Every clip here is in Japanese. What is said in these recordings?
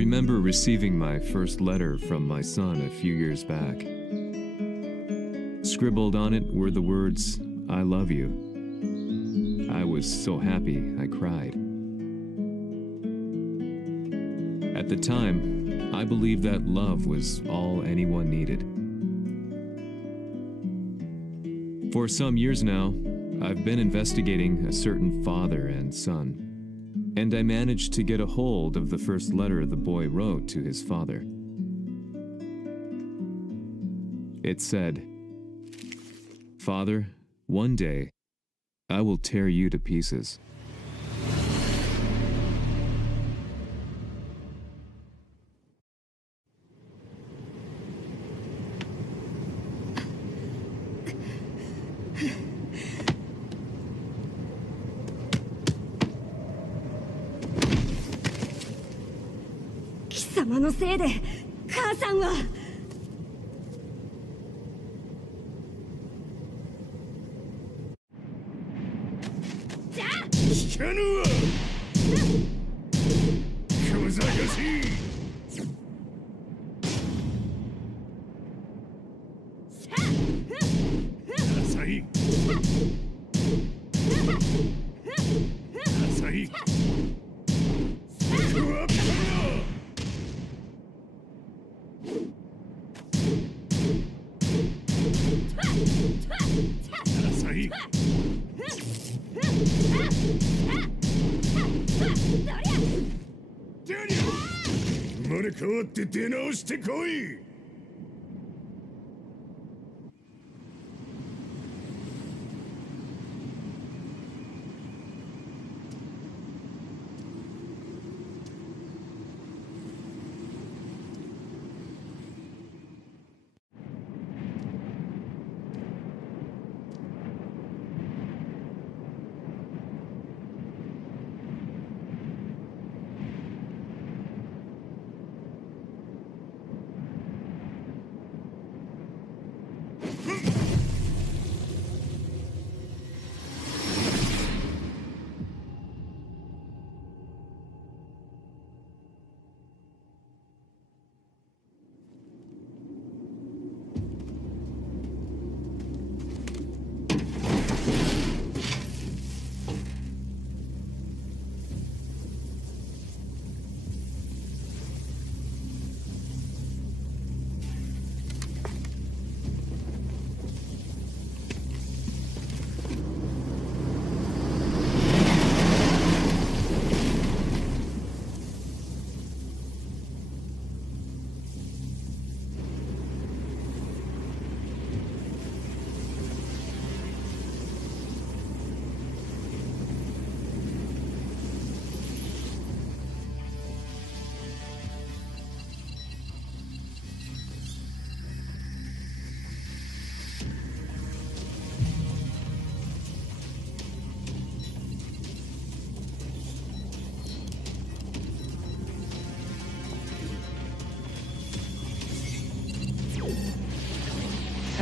remember receiving my first letter from my son a few years back. Scribbled on it were the words, "I love you." I was so happy I cried. At the time, I believed that love was all anyone needed. For some years now, I've been investigating a certain father and son, and I managed to get a hold of the first letter the boy wrote to his father. It said, "Father, one day, I will tear you to pieces." "貴様のせいで母さんは..."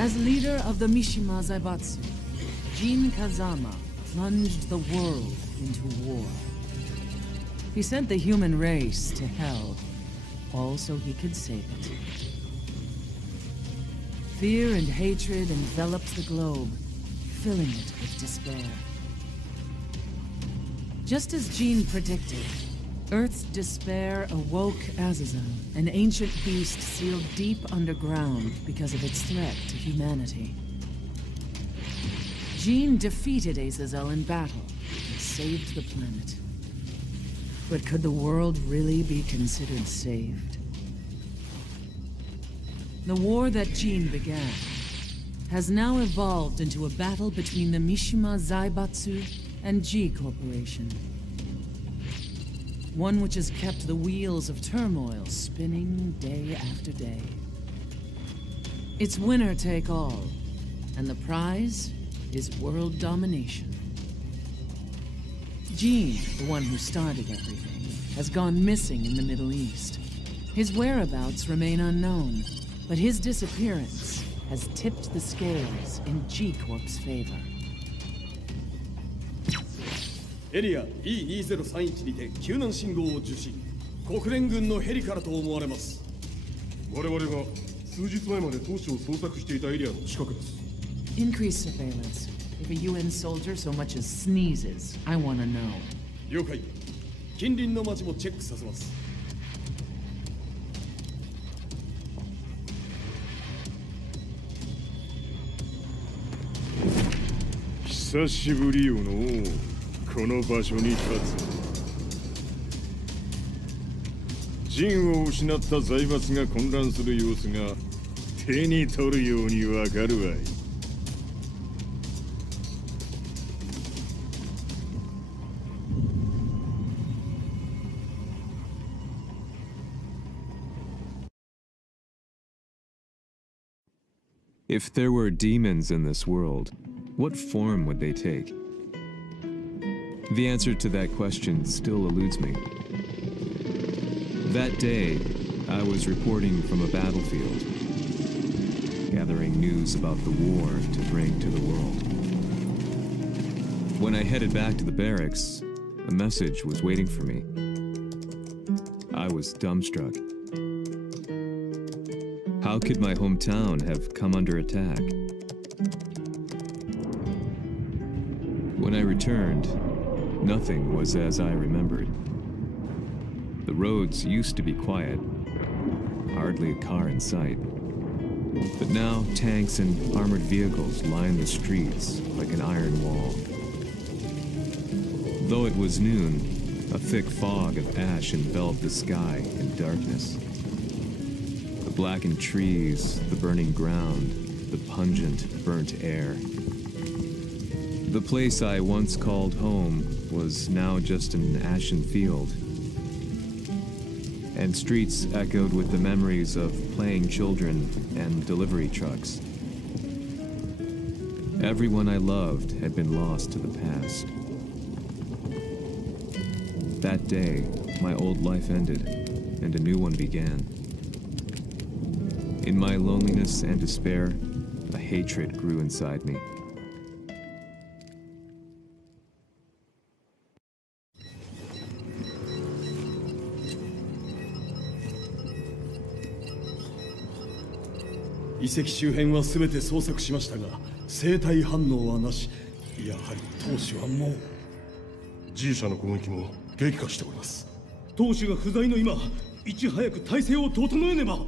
As leader of the Mishima Zaibatsu, Jin Kazama plunged the world into war. He sent the human race to hell, all so he could save it. Fear and hatred enveloped the globe, filling it with despair. Just as Jin predicted, Earth's despair awoke Azazel, an ancient beast sealed deep underground because of its threat to humanity. Jin defeated Azazel in battle and saved the planet. But could the world really be considered saved? The war that Jin began has now evolved into a battle between the Mishima Zaibatsu and G Corporation. One which has kept the wheels of turmoil spinning day after day. It's winner take all, and the prize is world domination. Jin, the one who started everything, has gone missing in the Middle East. His whereabouts remain unknown, but his disappearance has tipped the scales in G Corp's favor. エリア E2031 にて救難信号を受信。国連軍のヘリからと思われます。我々が数日前まで当初を捜索していたエリアの近くです。Increase surveillance. If a UN soldier so much as sneezes, I want to know. 了解。近隣の町もチェックさせます。久しぶりよのこの場所に立つ。陣を失った財閥が混乱する様子が手に取るようにわかるわい。If there were demons in this world, what form would they take? The answer to that question still eludes me. That day, I was reporting from a battlefield, gathering news about the war to bring to the world. When I headed back to the barracks, a message was waiting for me. I was dumbstruck. How could my hometown have come under attack? When I returned, nothing was as I remembered. The roads used to be quiet, hardly a car in sight. But now tanks and armored vehicles line the streets like an iron wall. Though it was noon, a thick fog of ash enveloped the sky in darkness. The blackened trees, the burning ground, the pungent, burnt air. The place I once called home was now just an ashen field. And streets echoed with the memories of playing children and delivery trucks. Everyone I loved had been lost to the past. That day, my old life ended, and a new one began. In my loneliness and despair, a hatred grew inside me.遺跡周辺は全て捜索しましたが、生体反応はなし。やはり当主はもう。G 社の攻撃も激化しております。当主が不在の今、いち早く体制を整えねば。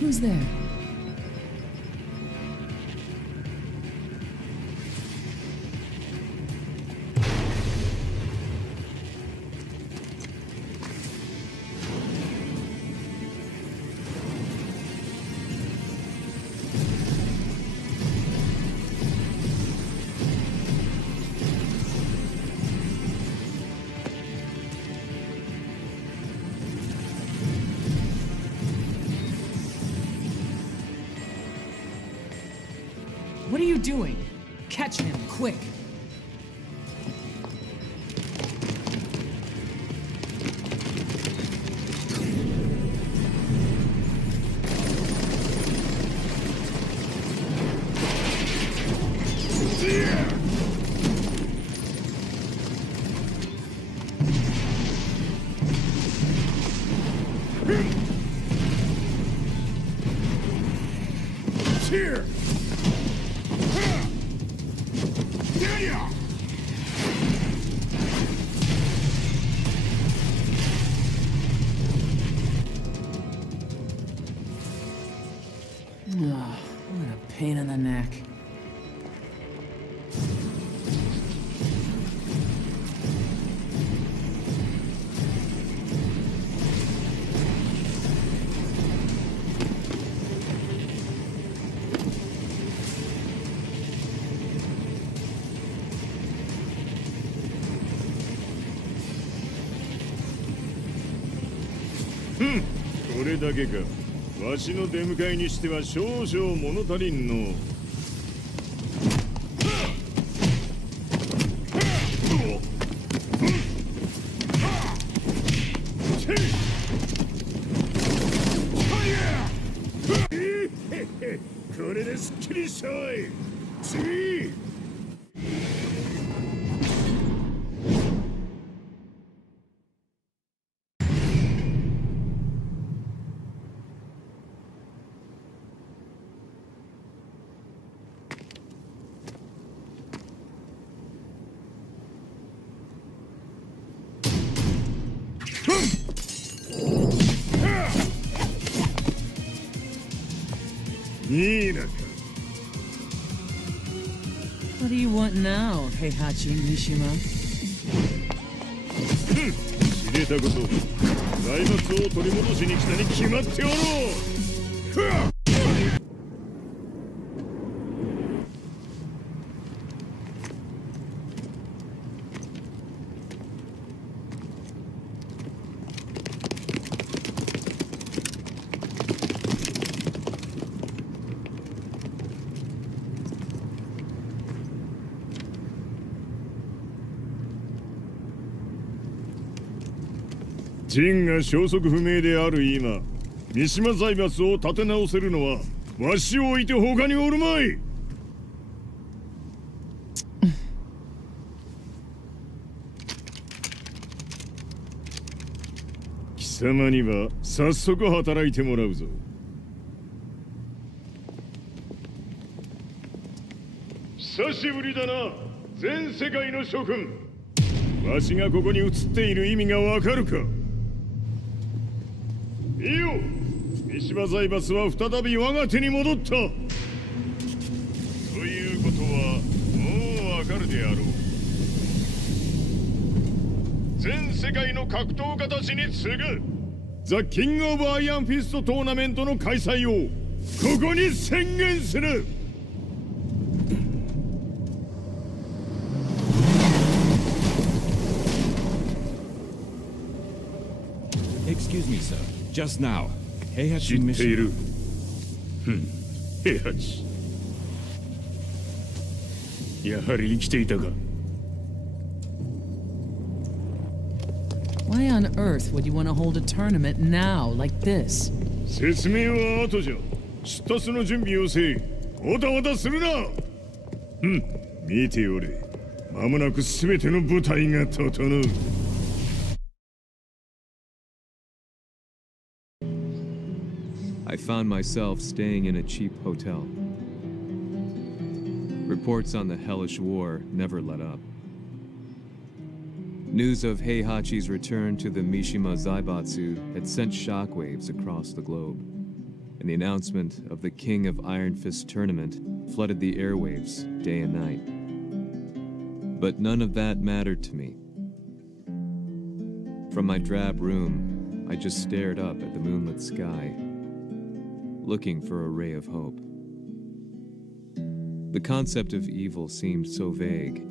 Who's there? What are you doing? Catch him, quick! Here! What a pain in the neck. Hmm. これだけか。わしの出迎えにしては少々物足りんの。これですっきりしたわい。次。What do you want now, Heihachi Mishima? 知れたこと、財閥を取り戻しに来たに決まっておろう。陣が消息不明である今、三島財閥を立て直せるのはわしを置いて他におるまい。貴様には早速働いてもらうぞ。久しぶりだな、全世界の諸君。わしがここに映っている意味がわかるか。いいよ、三島財閥は再び我が手に戻った。ということはもうわかるであろう。全世界の格闘家たちに次ぐザ・キング・オブ・アイアンフィストトーナメントの開催をここに宣言する。Excuse me, sir. Just now, 知っている。平八。やはり生きていたか。Why on earth would you want to hold a tournament now, like this? 説明は後じゃ。出立の準備をせい。おたおたするな。見ておれ。間もなく全ての部隊が整う。I found myself staying in a cheap hotel. Reports on the hellish war never let up. News of Heihachi's return to the Mishima Zaibatsu had sent shockwaves across the globe, and the announcement of the King of Iron Fist tournament flooded the airwaves day and night. But none of that mattered to me. From my drab room, I just stared up at the moonlit sky, looking for a ray of hope. The concept of evil seemed so vague.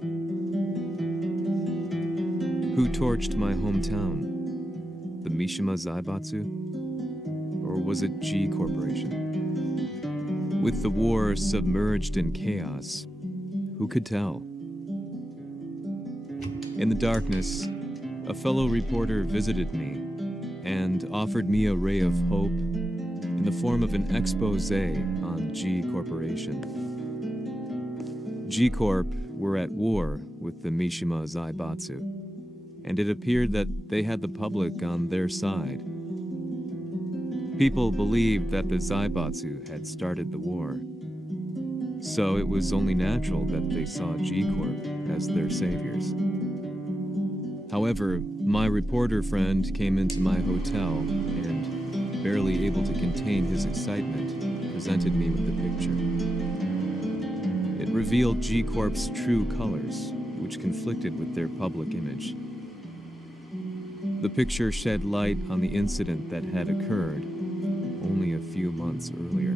Who torched my hometown? The Mishima Zaibatsu? Or was it G Corporation? With the war submerged in chaos, who could tell? In the darkness, a fellow reporter visited me and offered me a ray of hope in the form of an expose on G Corporation. G Corp were at war with the Mishima Zaibatsu, and it appeared that they had the public on their side. People believed that the Zaibatsu had started the war, so it was only natural that they saw G Corp as their saviors. However, my reporter friend came into my hotel and, barely able to contain his excitement, presented me with the picture. It revealed G Corp's true colors, which conflicted with their public image. The picture shed light on the incident that had occurred only a few months earlier.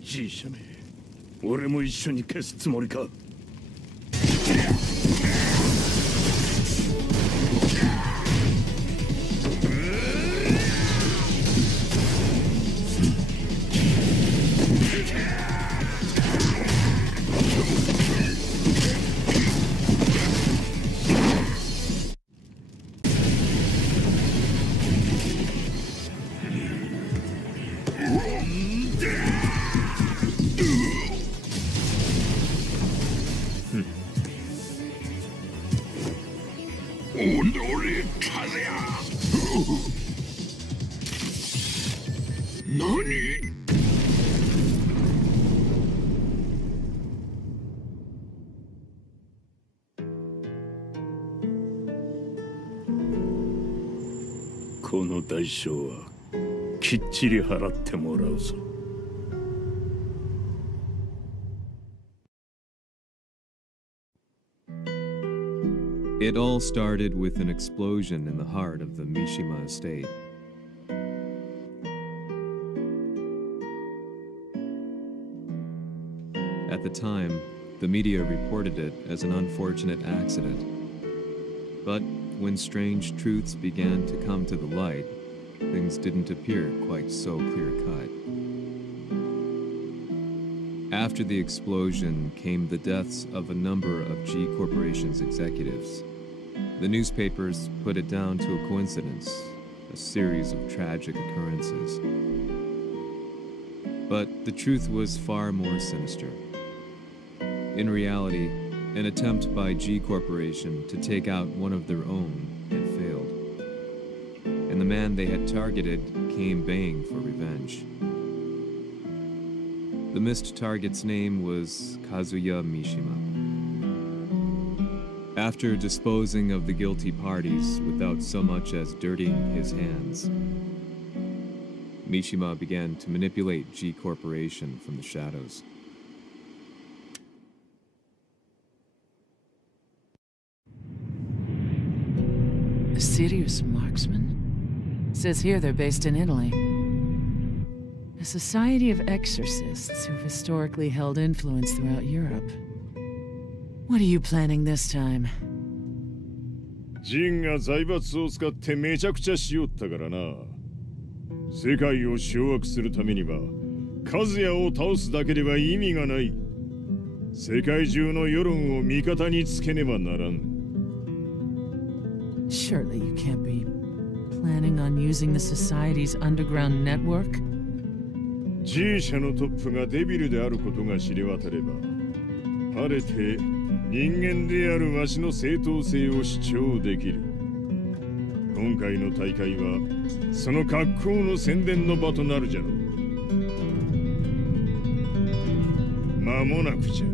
じいしゃめ、俺も一緒に消すつもりか。この代償はきっちり払ってもらうぞ。It all started with an explosion in the heart of the Mishima estate. At the time, the media reported it as an unfortunate accident. But when strange truths began to come to the light, things didn't appear quite so clear-cut. After the explosion came the deaths of a number of G Corporation's executives. The newspapers put it down to a coincidence, a series of tragic occurrences. But the truth was far more sinister. In reality, an attempt by G Corporation to take out one of their own had failed. And the man they had targeted came baying for revenge. The missed target's name was Kazuya Mishima. After disposing of the guilty parties without so much as dirtying his hands, Mishima began to manipulate G Corporation from the shadows. A serious marksman? It says here they're based in Italy. A society of exorcists who've historically held influence throughout Europe. What are you planning this time? ジンが財閥を使ってめちゃくちゃしよったからな。世界を掌握するためには、和也を倒すだけでは意味がない。世界中の世論を味方につけねばならん。Surely you can't be planning on using the society's underground network? G 社のトップがデビルであることが知れ渡れば、晴れて人間であるわしの正当性を主張できる。今回の大会はその格好の宣伝の場となるじゃろう。間もなくじゃ。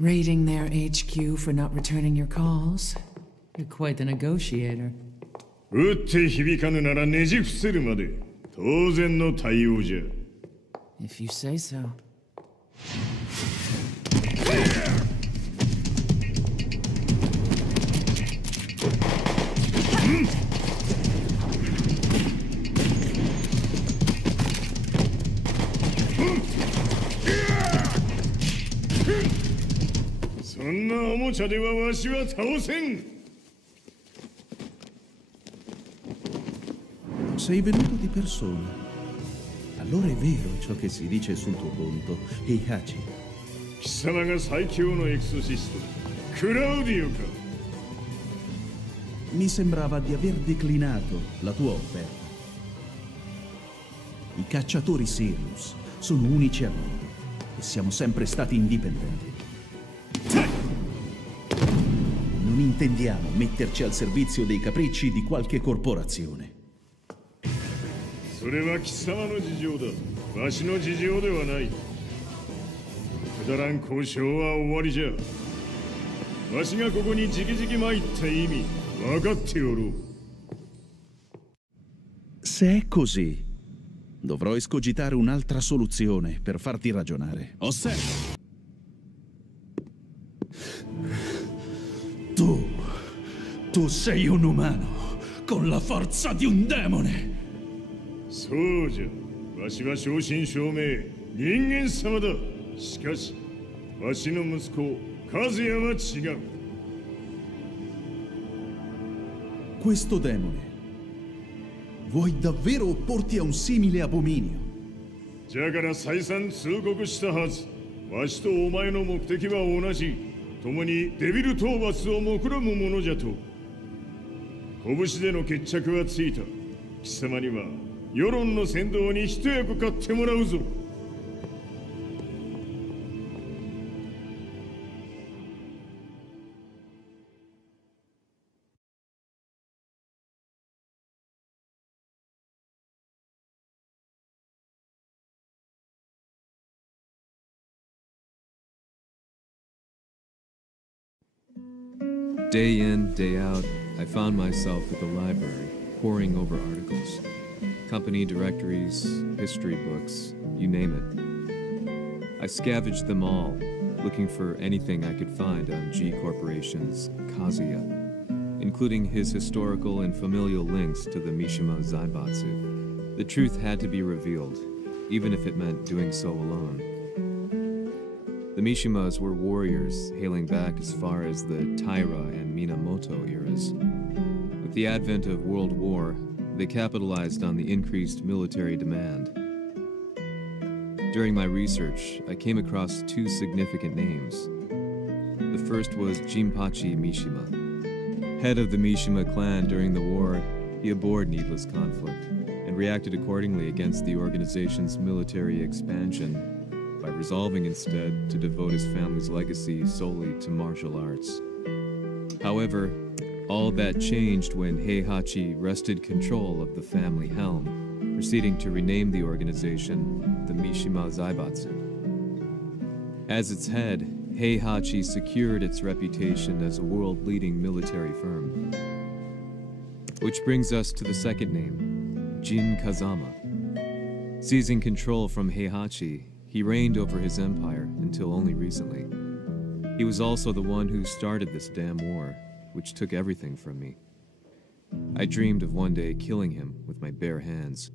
Raiding their HQ for not returning your calls? You're quite the negotiator. 撃って響かぬならねじ伏せるまで当然の対応じゃ。If you say so. そんなおもちゃではわしは倒せん。Sei venuto di persona. Allora è vero ciò che si dice sul tuo conto, Heihachi. 貴様が最強のエクソシスト、クラウディオか。Mi sembrava di aver declinato la tua offerta. I cacciatori Sirius sono unici al mondo e siamo sempre stati indipendenti. Non intendiamo metterci al servizio dei capricci di qualche corporazione. それは貴様の事情だ。わしの事情ではない。くだらん交渉は終わりじゃ。わしがここに直々参った意味、分かっておろう。Se è così, Dovrò escogitare un'altra soluzione per farti ragionare. Osserva! Tu sei un umano, con la forza di un demone! そうじゃ。わしは正真正銘人間様だ。しかし、わしの息子和也は違う。Questo demone, vuoi davvero opporti a un simile abominio? じゃから再三通告したはず。わしとお前の目的は同じ。共にデビル討伐を目論むものじゃと。拳での決着はついた。貴様には世論の先導に一役買ってもらうぞ。Day in, day out, I found myself at the library, poring over articles. Company directories, history books, you name it. I scavenged them all, looking for anything I could find on G Corporation's Kazuya, including his historical and familial links to the Mishima Zaibatsu. The truth had to be revealed, even if it meant doing so alone. The Mishimas were warriors hailing back as far as the Taira and Minamoto eras. With the advent of World War, they capitalized on the increased military demand. During my research, I came across two significant names. The first was Jinpachi Mishima. Head of the Mishima clan during the war, he abhorred needless conflict and reacted accordingly against the organization's military expansion by resolving instead to devote his family's legacy solely to martial arts. However, all that changed when Heihachi wrested control of the family helm, proceeding to rename the organization the Mishima Zaibatsu. As its head, Heihachi secured its reputation as a world-leading military firm. Which brings us to the second name, Jin Kazama. Seizing control from Heihachi, he reigned over his empire until only recently. He was also the one who started this damn war, which took everything from me. I dreamed of one day killing him with my bare hands.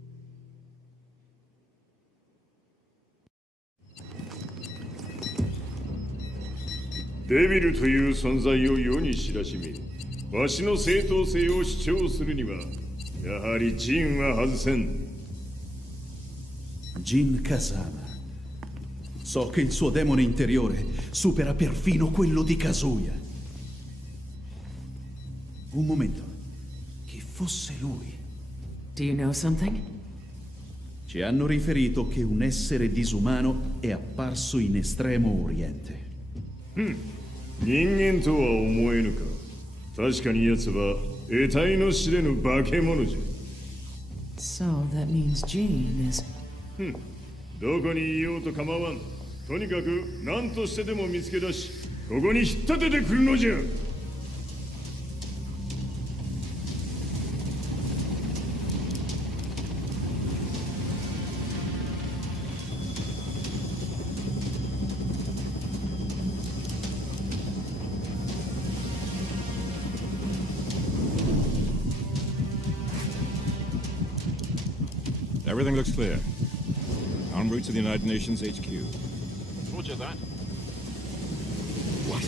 デビルという存在を世に知らしめ、わしの正当性を主張するには、やはりジンは外せん。Jin Kazama. So che il suo demone interiore supera perfino quello di Kazuya. Un momento. Chi fosse lui? Do you know something? Ci hanno riferito che un essere disumano è apparso in Estremo Oriente. 人間とは思えぬか。確かに奴は得体の知れぬ化け物じゃ。So that means Jean is... どこにいようと構わん。とにかく何としてでも見つけ出し、ここに引っ立ててくるのじゃ。Everything looks clear. En route to the United Nations HQ. Roger that. What?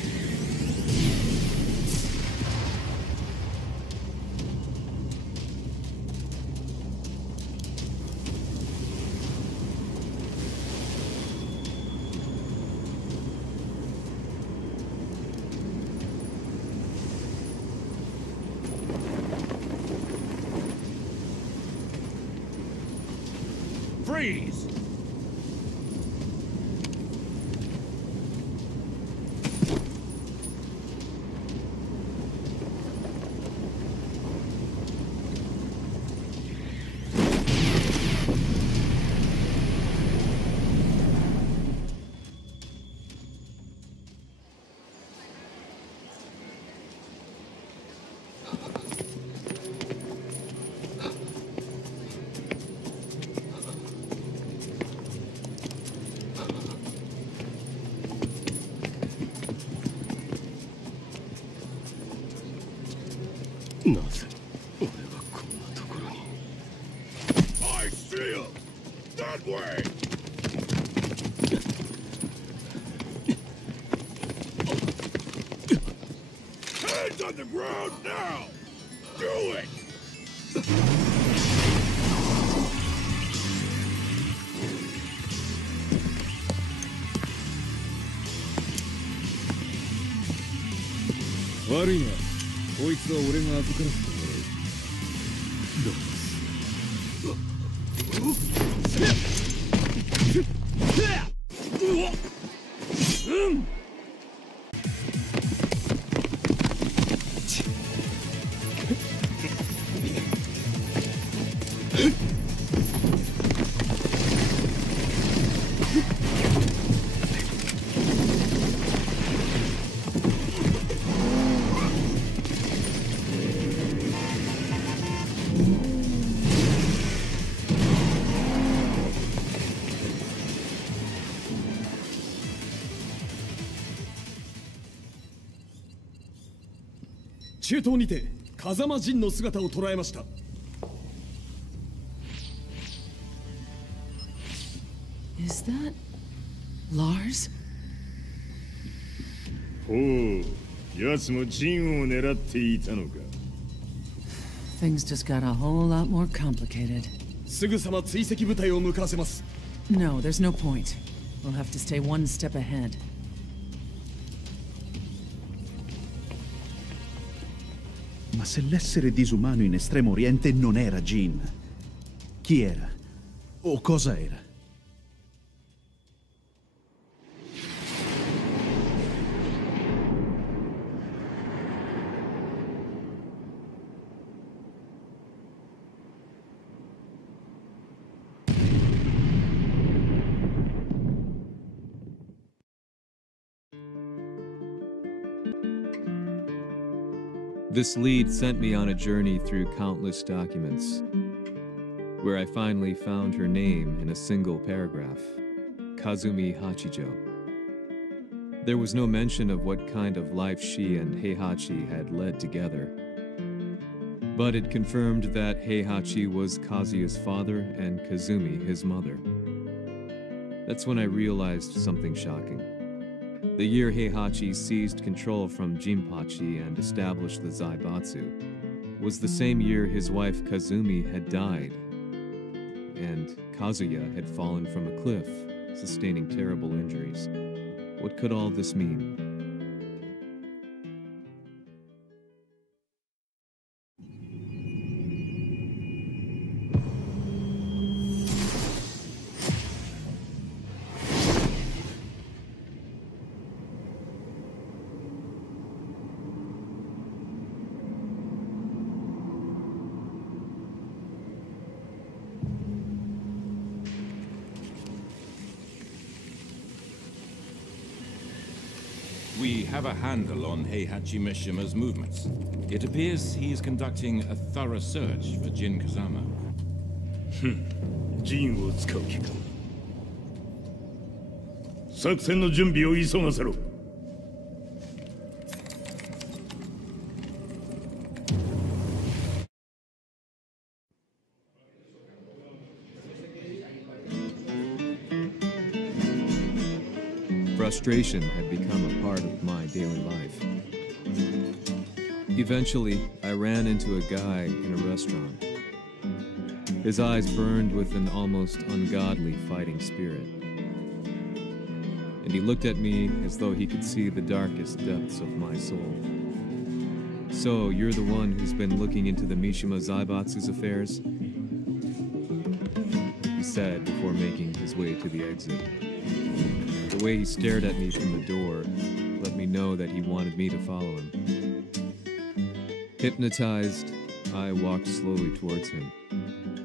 Freeze! on the ground now! Do it!悪いな。こいつは俺が預からせてもらう。中東にて風間陣の姿を捉えました。Is that Lars? ほう、奴も陣を狙っていたのか。Things just got a whole lot more complicated. すぐさま追跡部隊を向かわせます。No, there's no point. We'll have to stay one step ahead. Ma se l'essere disumano in Estremo Oriente non era Jin, chi era? O cosa era? This lead sent me on a journey through countless documents, where I finally found her name in a single paragraph, Kazumi Hachijo. There was no mention of what kind of life she and Heihachi had led together, but it confirmed that Heihachi was Kazuya's father and Kazumi his mother. That's when I realized something shocking. The year Heihachi seized control from Jinpachi and established the Zaibatsu was the same year his wife Kazumi had died, and Kazuya had fallen from a cliff, sustaining terrible injuries. What could all this mean? We have a handle on Heihachi Mishima's movements. It appears he is conducting a thorough search for Jin Kazama. 陣を使う気か。作戦の準備を急がせろ。Frustration had become a part of my daily life. Eventually, I ran into a guy in a restaurant. His eyes burned with an almost ungodly fighting spirit. And he looked at me as though he could see the darkest depths of my soul. So, you're the one who's been looking into the Mishima Zaibatsu's affairs? He said before making his way to the exit. The way he stared at me from the door let me know that he wanted me to follow him. Hypnotized, I walked slowly towards him.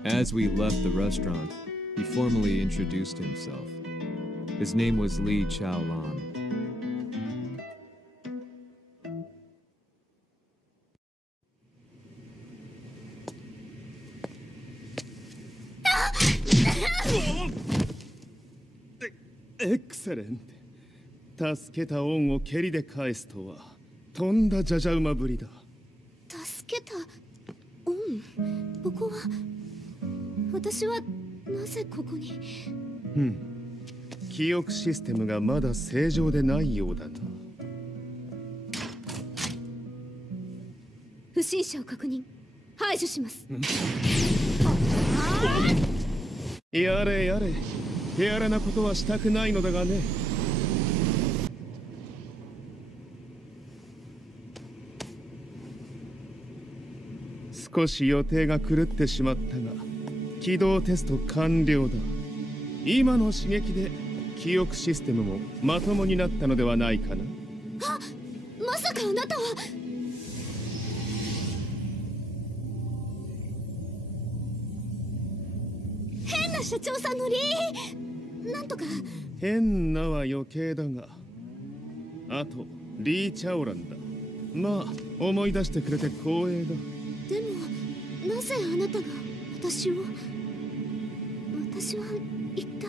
As we left the restaurant, he formally introduced himself. His name was Li Chaolan. Excellent. 助けた恩を蹴りで返すとはとんだじゃじゃ馬ぶりだ。助けた恩？ここは私はなぜここに？記憶システムがまだ正常でないようだな。審者を確認排除します。やれやれ、手荒なことはしたくないのだがね。少し予定が狂ってしまったが、起動テスト完了だ。今の刺激で記憶システムもまともになったのではないかな。あ、まさかあなたは。変な社長さんのなんとか。変なは余計だが、あとリー・チャオランだ。まあ思い出してくれて光栄だ。でもなぜあなたが私は一体。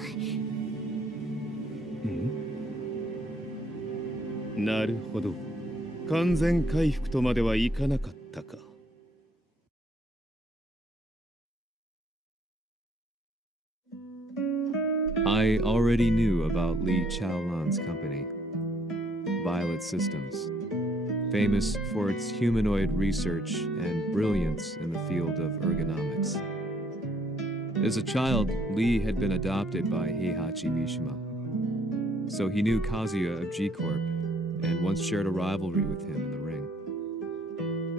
なるほど、完全回復とまではいかなかったか。I already knew about Li Chaolan's company, Violet Systems, famous for its humanoid research and brilliance in the field of ergonomics. As a child, Li had been adopted by Heihachi Mishima, so he knew Kazuya of G-Corp and once shared a rivalry with him in the ring.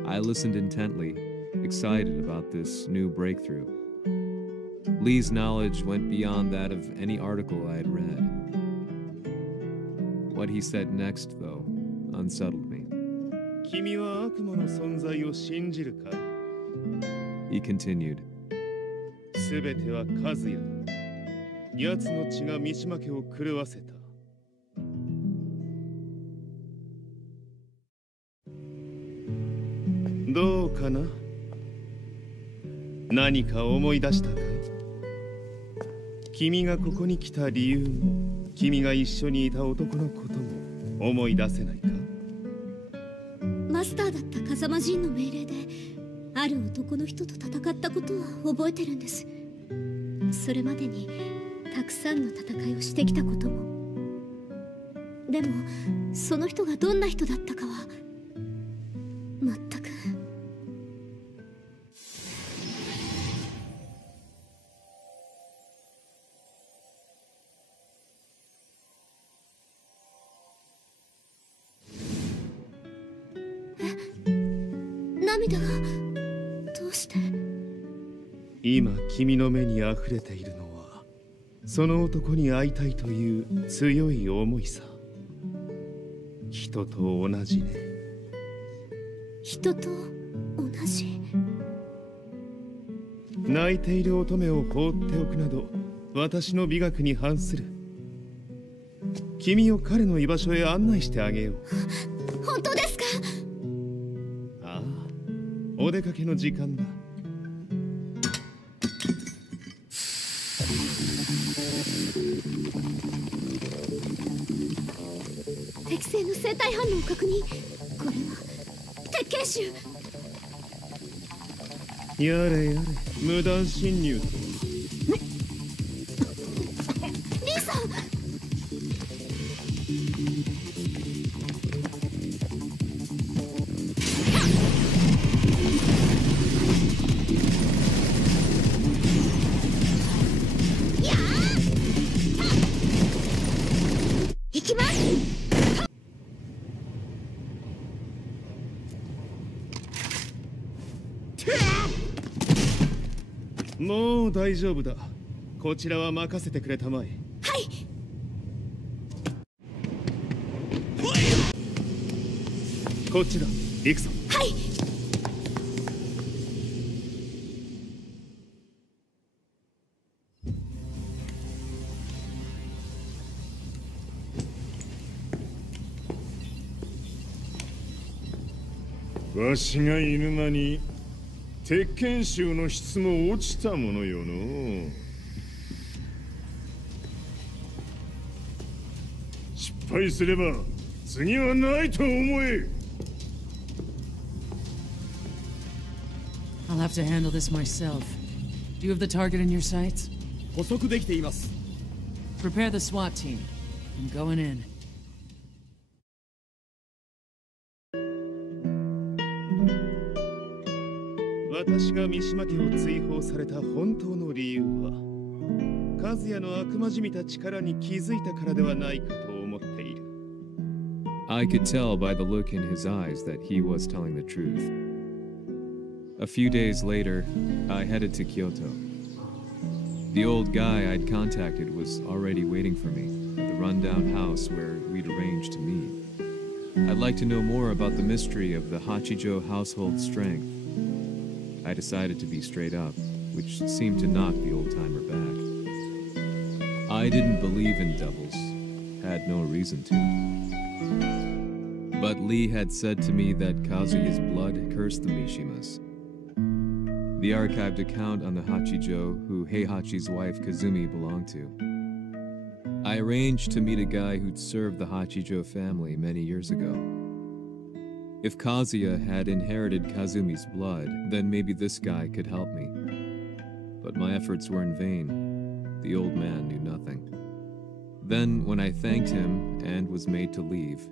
I listened intently, excited about this new breakthrough. Lee's knowledge went beyond that of any article I had read. What he said next, though, unsettled me. 君は悪魔の存在を信じるかい? He continued. すべてはカズヤだ。奴の血が三島家を狂わせた。どうかな？何か思い出したかい？君がここに来た理由も、君が一緒にいた男のことも思い出せないか？マスターだった風間陣の命令である男の人と戦ったことは覚えてるんです。それまでにたくさんの戦いをしてきたことも。でもその人がどんな人だったかは全く。涙がどうして？今君の目に溢れているのはその男に会いたいという強い思いさ。人と同じね。人と同じ？泣いている乙女を放っておくなど私の美学に反する。君を彼の居場所へ案内してあげよう。本当ですか？ああ、お出かけの時間だ。適正の生体反応を確認。これは鉄拳臭。やれやれ、無断侵入とは。リーさん。行きます。もう大丈夫だ。こちらは任せてくれたまえ。はい。こっちだ。行くぞ。はい。わしが犬間に鉄拳衆の質も落ちたものよの。失敗すれば次はないと思え。I'll have to handle this myself. Do you have the target in your sights? 捕捉できています。Prepare the SWAT team. I'm going in. 私が三島家を追放された本当の理由は和也の悪魔じみた力に気づいたからではないかと思っている。 I could tell by the look in his eyes that he was telling the truth. A few days later, I headed to Kyoto. The old guy I'd contacted was already waiting for me at the rundown house where we'd arranged to meet. I'd like to know more about the mystery of the Hachijo household strength. I decided to be straight up, which seemed to knock the old-timer back. I didn't believe in devils, had no reason to. But Lee had said to me that Kazuya's blood cursed the Mishimas. The archived account on the Hachijo who Heihachi's wife Kazumi belonged to. I arranged to meet a guy who'd served the Hachijo family many years ago. If Kazuya had inherited Kazumi's blood, then maybe this guy could help me. But my efforts were in vain. The old man knew nothing. Then, when I thanked him and was made to leave,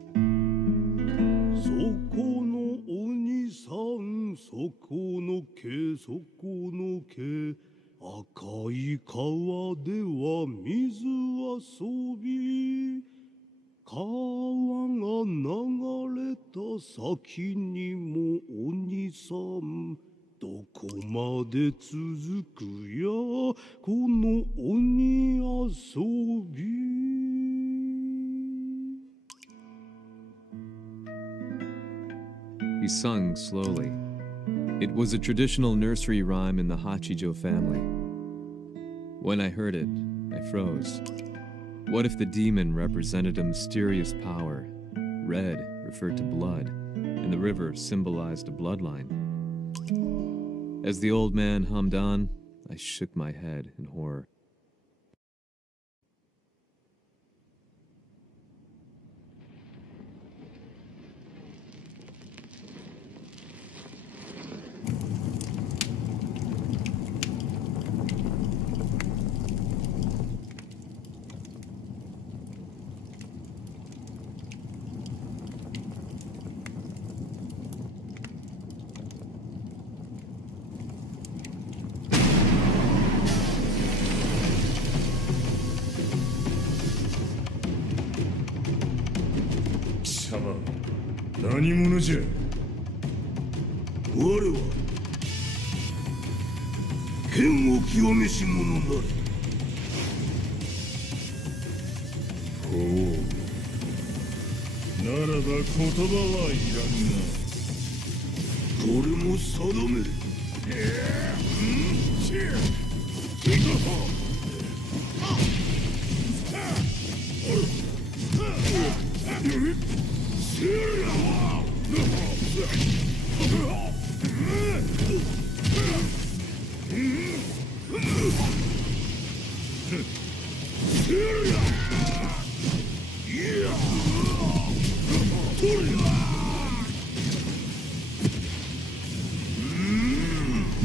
そこのお兄さん、そこの毛、そこの毛、赤い川では水遊び、川が流れた先にもお兄さん、どこまで続くやこの鬼遊び。he sung slowly. It was a traditional nursery rhyme in the Hachijo family. When I heard it, I froze. What if the demon represented a mysterious power? Red referred to blood, and the river symbolized a bloodline. As the old man hummed on, I shook my head in horror. Sama, 何者じゃ。我は剣を極めし者なり。ほう。ならば言葉はいらんな。これも定める。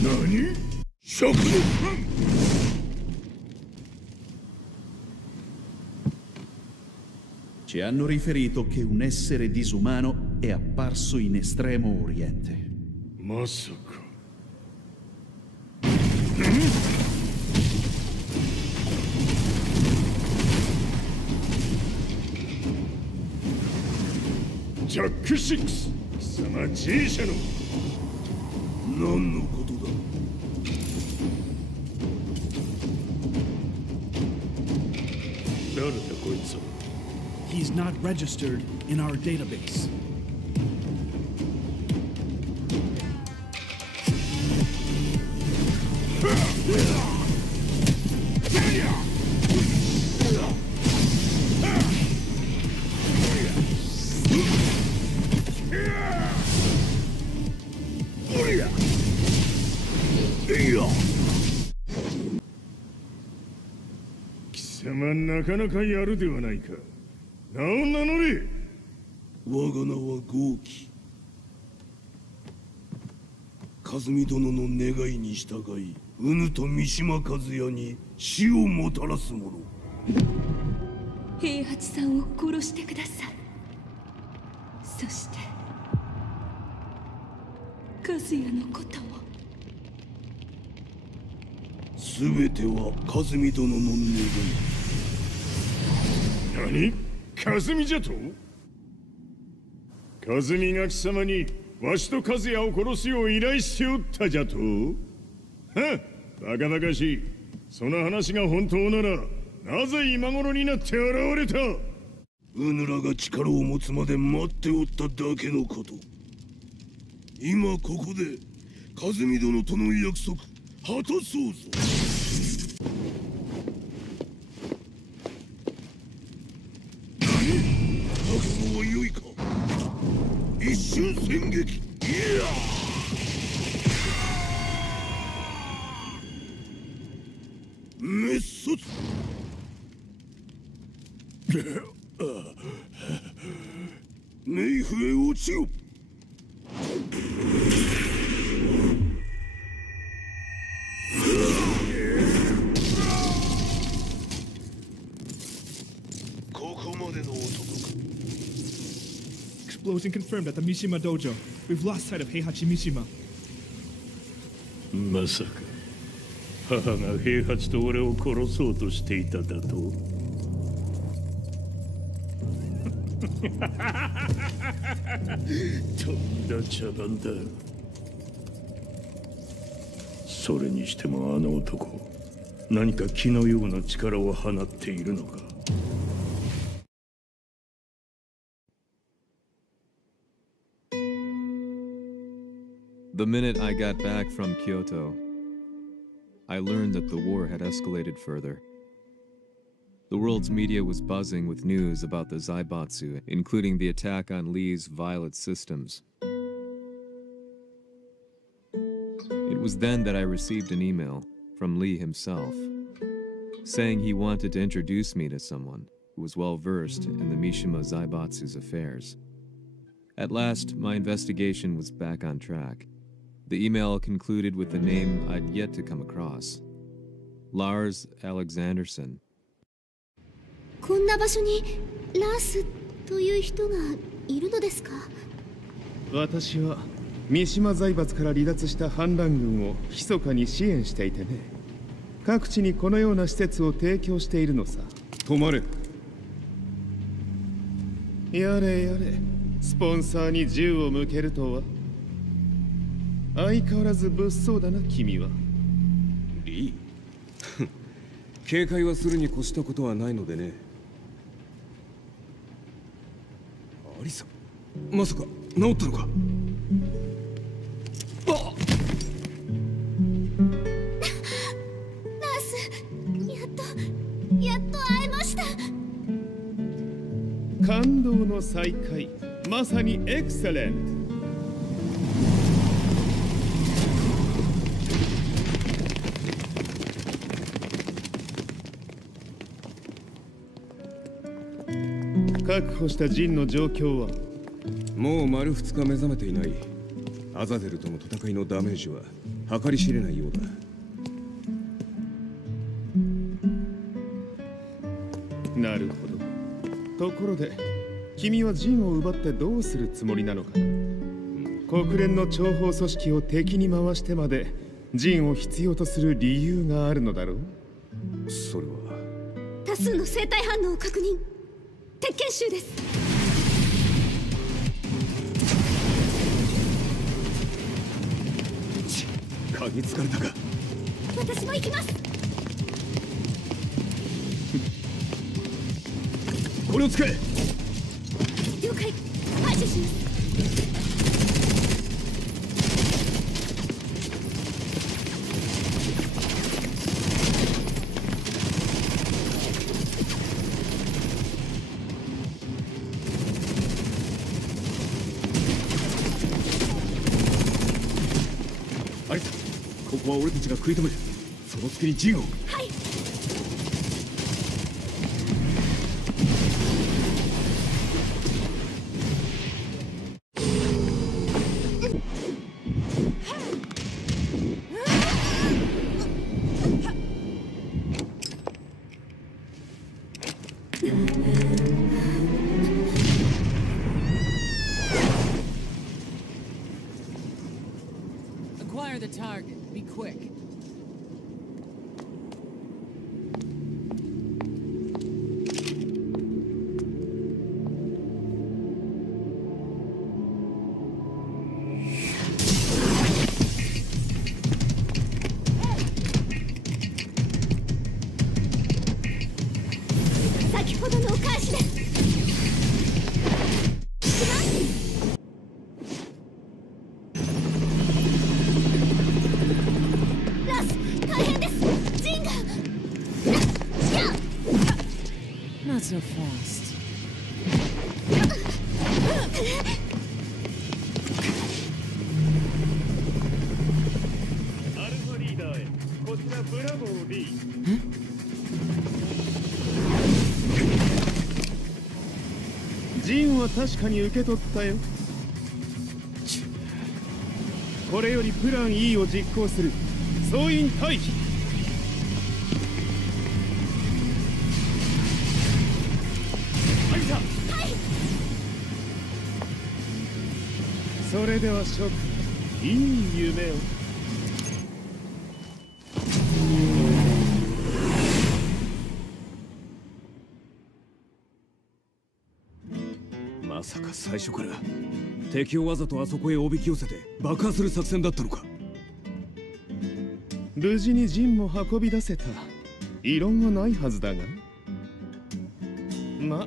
何？食の。Ci hanno riferito che un essere disumano è apparso in Estremo Oriente. まさか。ジャック6、貴様 G 社の何のことだ。誰だこいつは。He's not registered in our database. Yeah. 貴様なかなかやるではないか。名を名乗れ。我が名は豪輝。和美殿の願いに従い、うぬと三島和也に死をもたらす者。平八さんを殺してください。そして和也のことも。全ては和美殿の願い。何？和美じゃと？和美が貴様にわしと和也を殺すよう依頼しておったじゃと？はっ、バカバカしい。その話が本当ならなぜ今頃になって現れた？うぬらが力を持つまで待っておっただけのこと。今ここで和美殿との約束果たそうぞ。何？覚悟は良いか？一瞬戦撃。いや滅卒。冥府へ落ちよ。ここまでの男か。Explosion confirmed at the Mishima dojo. We've lost sight of Heihachi Mishima. まさか母が平八と俺を殺そうとしていただと？とんだ茶番だ。それにしてもあの男、何か気のような力を放っているのか。The minute I got back from Kyoto, I learned that the war had escalated further. The world's media was buzzing with news about the Zaibatsu, including the attack on Lee's Violet systems. It was then that I received an email from Lee himself, saying he wanted to introduce me to someone who was well versed in the Mishima Zaibatsu's affairs. At last, my investigation was back on track. The email concluded with a name I'd yet to come across: Lars Alexanderson. こんな場所にラースという人がいるのですか？私は三島財閥から離脱した反乱軍を密かに支援していてね。各地にこのような施設を提供しているのさ。止まれ。やれやれ、スポンサーに銃を向けるとは。相変わらず物騒だな君は。リー警戒はするに越したことはないのでね。アリサ、まさか治ったのか？ラース、やっと会えました。感動の再会、まさにエクセレント。確保したジンの状況は？もう丸2日目覚めていない。アザゼルとの戦いのダメージは計り知れないようだ。なるほど。ところで君はジンを奪ってどうするつもりなのかな？国連の諜報組織を敵に回してまでジンを必要とする理由があるのだろう？それは多数の生体反応を確認。鉄拳衆です。嗅ぎつかれたか？私も行きます。これを使え。了解。排除します。ここは俺たちが食い止める。その隙にジンを。はい。Acquire the target. Be quick. 先ほどのお返しです。ラス、大変です。ジンが。Not so fast. アルファリーダーへ。こちらブラボー D。ジンは確かに受け取ったよ。これよりプラン E を実行する。総員退避。それでは諸君、いい夢を。まさか最初から敵をわざとあそこへおびき寄せて爆破する作戦だったのか。無事に陣も運び出せた。異論はないはずだが。ま、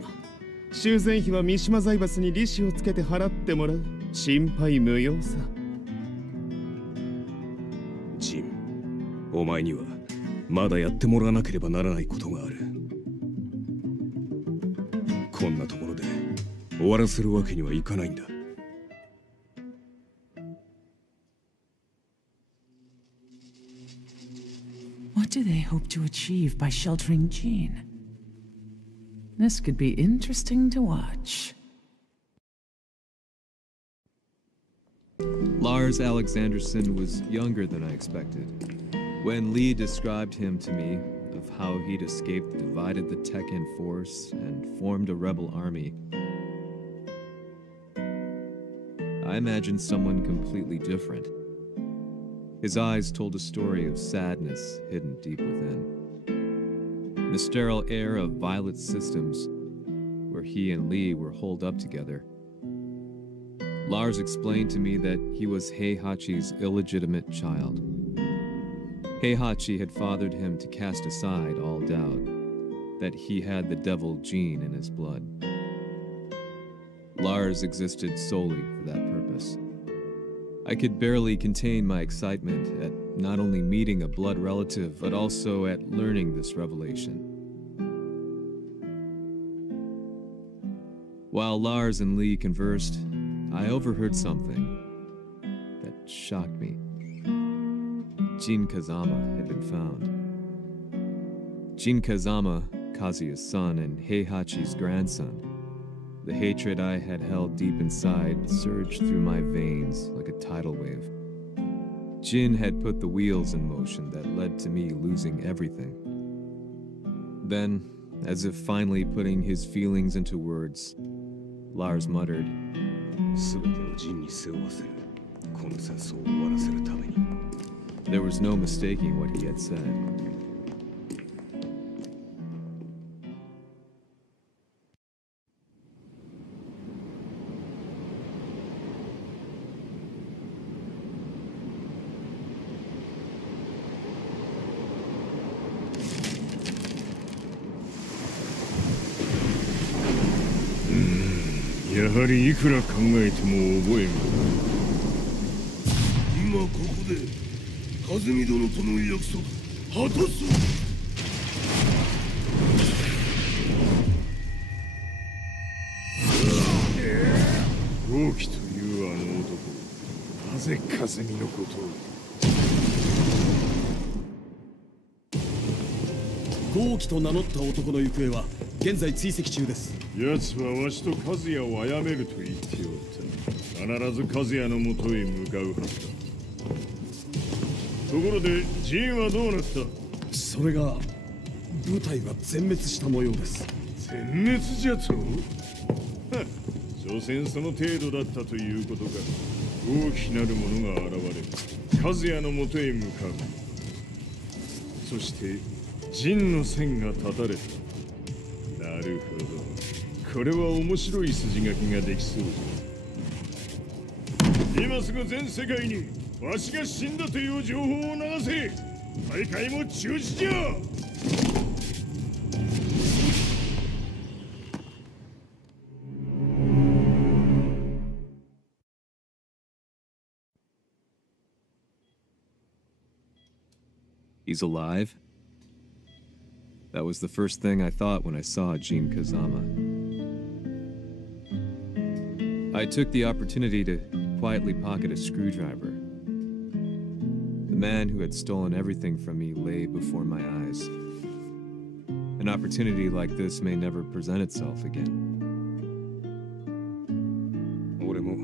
修繕費は三島財閥に利子をつけて払ってもらう。心配無用さ。ジン、お前にはまだやってもらわなければならないことがある。こんなところで終わらせるわけにはいかないんだ。What do they hope to achieve by sheltering Jean? This could be interesting to watch. Lars Alexanderson was younger than I expected. When Lee described him to me, of how he'd escaped, divided the Tekken force, and formed a rebel army, I imagined someone completely different. His eyes told a story of sadness hidden deep within. The sterile air of Violet Systems, where he and Lee were holed up together. Lars explained to me that he was Heihachi's illegitimate child. Heihachi had fathered him to cast aside all doubt that he had the devil gene in his blood. Lars existed solely for that purpose. I could barely contain my excitement at not only meeting a blood relative, but also at learning this revelation. While Lars and Lee conversed, I overheard something that shocked me. Jin Kazama had been found. Jin Kazama, Kazuya's son and Heihachi's grandson. The hatred I had held deep inside surged through my veins like a tidal wave. Jin had put the wheels in motion that led to me losing everything. Then, as if finally putting his feelings into words, Lars muttered, There was no mistaking what he had said.やはりいくら考えても覚えん。今ここで和美殿との約束果たす。豪輝というあの男、なぜ和美のことを。豪輝と名乗った男の行方は現在追跡中です。奴はわしと和也を殺めると言っておった。必ず和也のもとへ向かうはずだ。ところでジンはどうなった？それが部隊は全滅した模様です。全滅じゃと？所詮その程度だったということか。大きなる者が現れ和也のもとへ向かう。そして陣の線が断たれた。なるほど。これは面白い筋書きができそうじゃ。今すぐ全世界にわしが死んだという情報を流せ。大会も中止じゃ。He's alive? That was the first thing I thought when I saw Jin Kazama. I took the opportunity to quietly pocket a screwdriver. The man who had stolen everything from me lay before my eyes. An opportunity like this may never present itself again. 俺も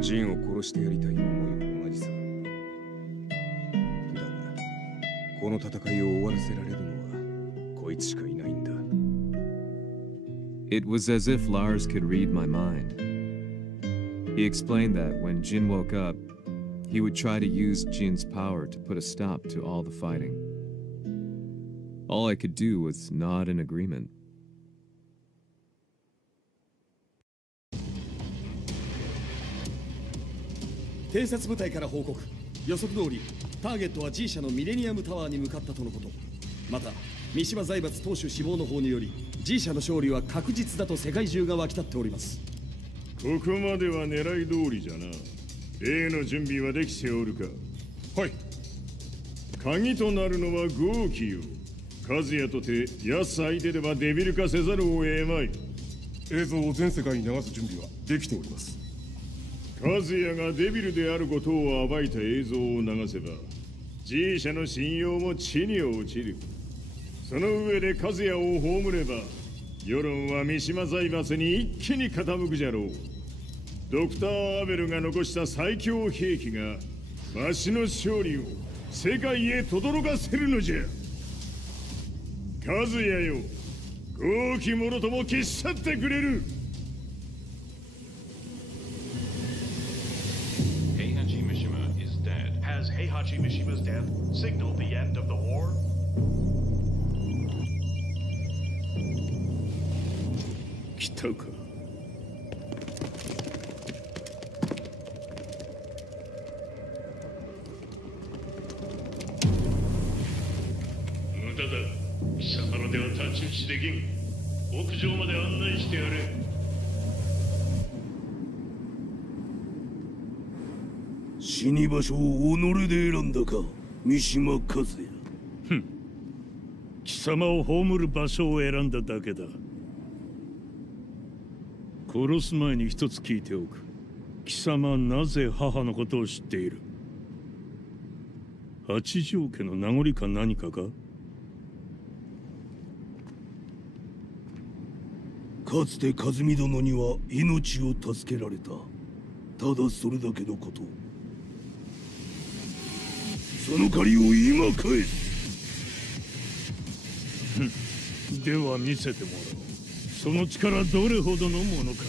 ジンを殺してやりたい思いは同じさ。だが、この戦いを終わらせられるのはこいつしかいないんだ。It was as if Lars could read my mind. He explained that when Jin woke up, he would try to use Jin's power to put a stop to all the fighting. All I could do was nod in agreement. 偵察部隊から報告。予測通り、ターゲットは G 社のミレニアムタワーに向かったとのこと。また、三島財閥当主死亡の方により、G 社の勝利は確実だと世界中が沸き立っております。ここまでは狙い通りじゃな。例の準備はできておるか。はい。鍵となるのは豪気よ。和也とて安相手ではデビル化せざるを得まい。映像を全世界に流す準備はできております。和也がデビルであることを暴いた映像を流せば G 社の信用も地に落ちる。その上で和也を葬れば世論は三島財閥に一気に傾くじゃろう。ドクター・アベルが残した最強兵器がわしの勝利を世界へ轟かせるのじゃ。和也よ、豪気者とも消し去ってくれる。Heihachi Mishima is dead. Has Heihachi Mishima's death signaled the end of the war? 来たか。無駄だ。貴様のでは太刀打ちできん。屋上まで案内してやれ。死に場所を己で選んだか、三島和也。ふん。貴様を葬る場所を選んだだけだ。殺す前に一つ聞いておく。貴様はなぜ母のことを知っている？八条家の名残か何かか？かつて和美殿には命を助けられた。ただそれだけのこと。その借りを今返す。では見せてもらおう。その力どれほどのものか。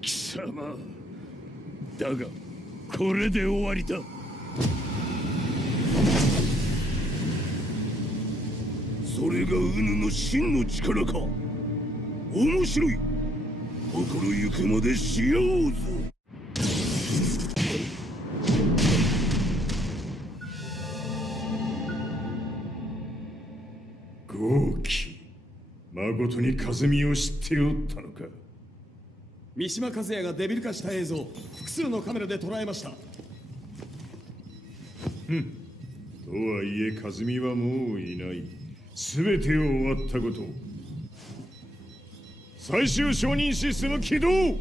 貴様だがこれで終わりだ。それがウヌの真の力か。面白い。心ゆくまでしようぞ。豪気、誠に和美を知っておったのか。三島和也がデビル化した映像、複数のカメラで捉えました。とはいえ和美はもういない。全てを終わったこと。最終承認システム起動。こ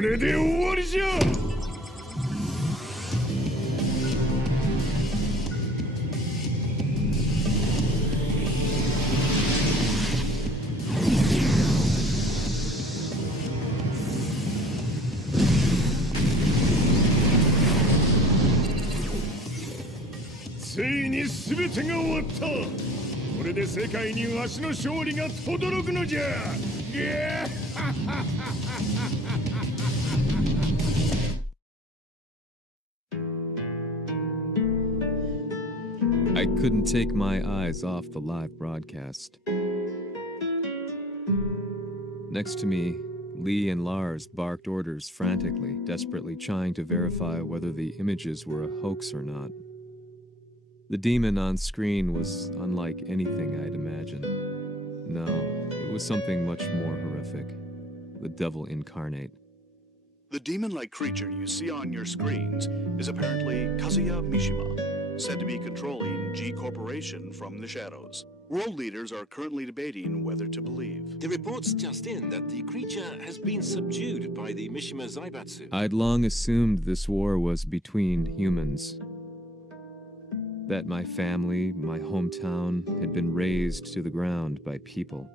れで終わりじゃ。ついに全てが終わった。これで世界にわしの勝利が轟くのじゃ。I couldn't take my eyes off the live broadcast. Next to me, Lee and Lars barked orders frantically, desperately trying to verify whether the images were a hoax or not. The demon on screen was unlike anything I'd imagined. No, it was something much more horrific. The devil incarnate. The demon-like creature you see on your screens is apparently Kazuya Mishima, said to be controlling G Corporation from the shadows. World leaders are currently debating whether to believe. The reports just in that the creature has been subdued by the Mishima Zaibatsu. I'd long assumed this war was between humans. That my family, my hometown, had been razed to the ground by people.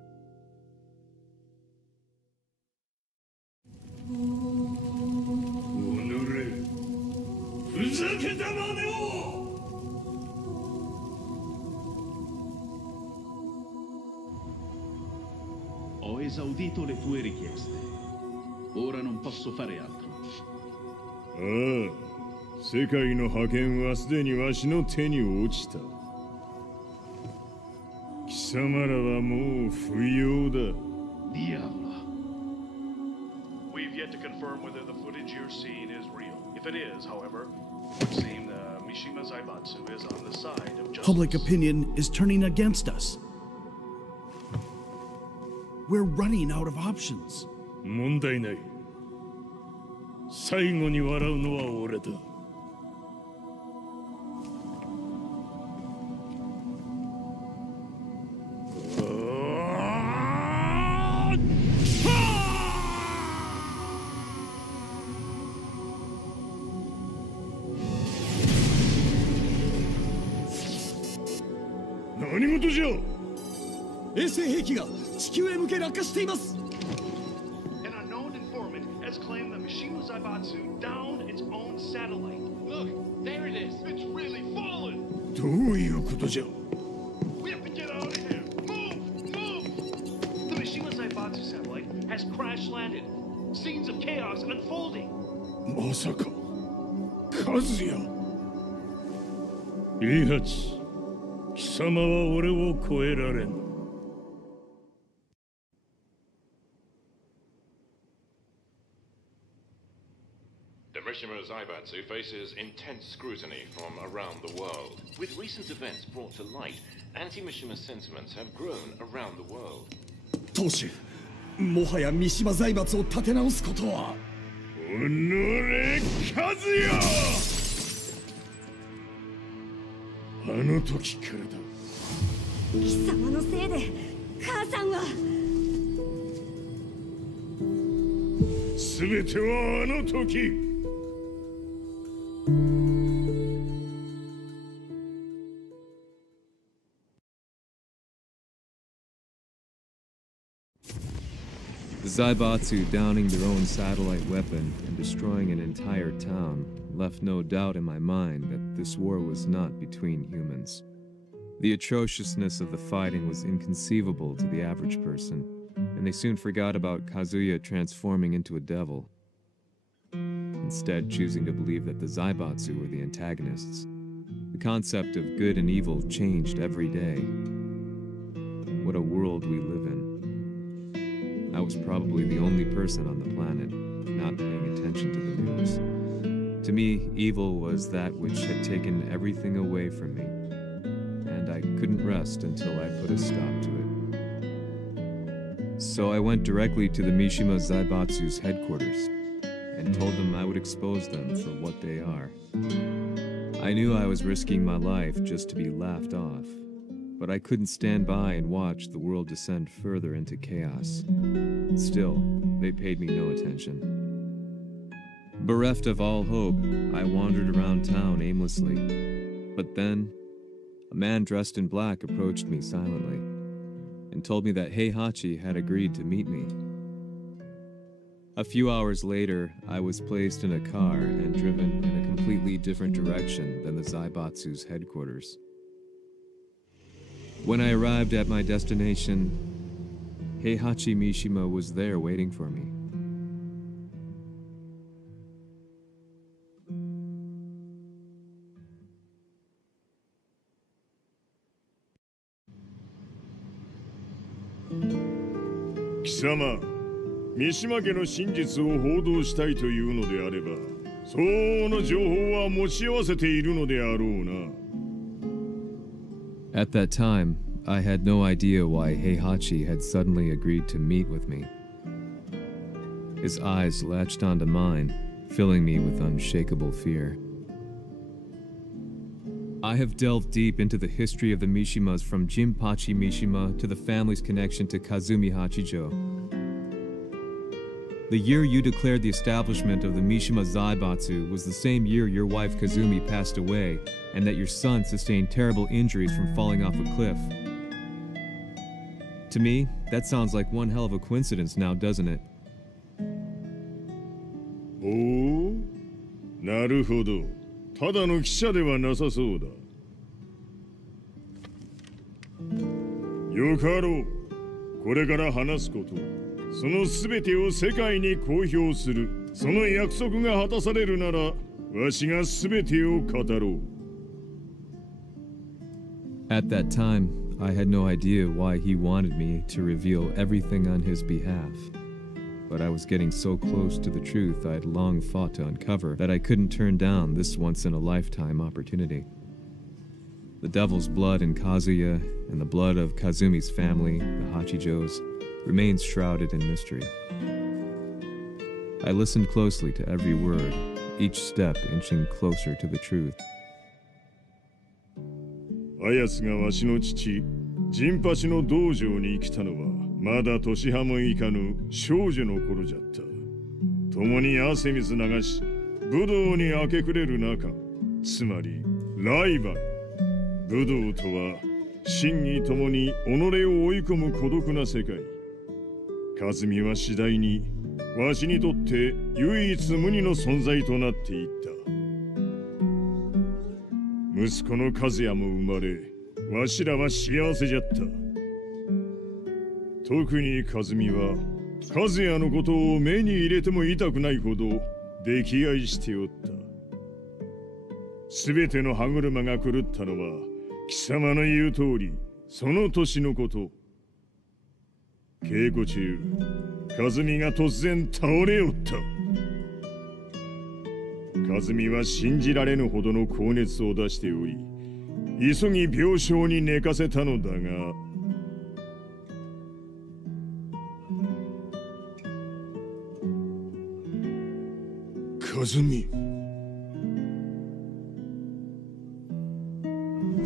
Ho esaudito le tue richieste. Ora non posso fare altro. 世界の覇権はすでにわしの手に落ちた。貴様らはもう不要だ。Diablo. We've yet to confirm whether the footage you're seeing is real. If it is, however, it would seem Mishima Zaibatsu is on the side of justice. Public opinion is turning against us. We're running out of options. 問題ない。最後に笑うのは俺だ。何事じゃ。衛星兵器が地球へ向け落下しています。An unknown informant has claimed that Mishima Zaibatsu downed its own satellite. Look, there it is. It's really fallen. どういうことじゃ。We have to get out of here. Move, move. The Mishima Zaibatsu satellite has crash landed. Scenes of chaos unfolding. まさか、和也。イハチ、貴様は俺を超えられん。The Mishima Zaibatsu faces intense scrutiny from around the world. With recent events brought to light, anti-Mishima sentiments have grown around the world. 当主、もはや三島財閥を立て直すことは。おのれ、和也！あの時からだ。貴様のせいで母さんは。全てはあの時。The Zaibatsu downing their own satellite weapon and destroying an entire town left no doubt in my mind that this war was not between humans. The atrociousness of the fighting was inconceivable to the average person, and they soon forgot about Kazuya transforming into a devil, instead choosing to believe that the Zaibatsu were the antagonists. The concept of good and evil changed every day. What a world we live in. I was probably the only person on the planet not paying attention to the news. To me, evil was that which had taken everything away from me, and I couldn't rest until I put a stop to it. So I went directly to the Mishima Zaibatsu's headquarters and told them I would expose them for what they are. I knew I was risking my life just to be laughed off, but I couldn't stand by and watch the world descend further into chaos. Still, they paid me no attention. Bereft of all hope, I wandered around town aimlessly. But then, a man dressed in black approached me silently and told me that Heihachi had agreed to meet me. A few hours later, I was placed in a car and driven in a completely different direction than the Zaibatsu's headquarters. When I arrived at my destination, Heihachi Mishima was there waiting for me. Kisama, 三島家の真実を報道したいというのであれば、相応の情報は持ち合わせているのであろうな。At that time, I had no idea why Heihachi had suddenly agreed to meet with me. His eyes latched onto mine, filling me with unshakable fear. I have delved deep into the history of the Mishimas from Jinpachi Mishima to the family's connection to Kazumi Hachijo. The year you declared the establishment of the Mishima Zaibatsu was the same year your wife Kazumi passed away, and that your son sustained terrible injuries from falling off a cliff. To me, that sounds like one hell of a coincidence now, doesn't it? おお、なるほど。ただの記者ではなさそうだ。よかろう。これから話すこと、そのすべてを世界に公表する。その約束が果たされるなら、わしがすべてを語ろう。At that time, I had no idea why he wanted me to reveal everything on his behalf. But I was getting so close to the truth I'd long fought to uncover that I couldn't turn down this once-in-a-lifetime opportunity. The devil's blood in Kazuya and the blood of Kazumi's family, the Hachijos, remains shrouded in mystery. I listened closely to every word, each step inching closer to the truth. あやつがわしの父、陣八の道場に来たのは、まだ年半もいかぬ少女の頃じゃった。共に汗水流し、武道に明け暮れる中、つまりライバル。武道とは、真偽ともに己を追い込む孤独な世界。和美は次第に、わしにとって唯一無二の存在となっていった。息子の和也も生まれ、わしらは幸せじゃった。特に和美は、和也のことを目に入れても痛くないほど溺愛しておった。すべての歯車が狂ったのは、貴様の言う通り、その年のこと。稽古中、和美が突然倒れおった。和美は信じられぬほどの高熱を出しており、急ぎ病床に寝かせたのだが、和美。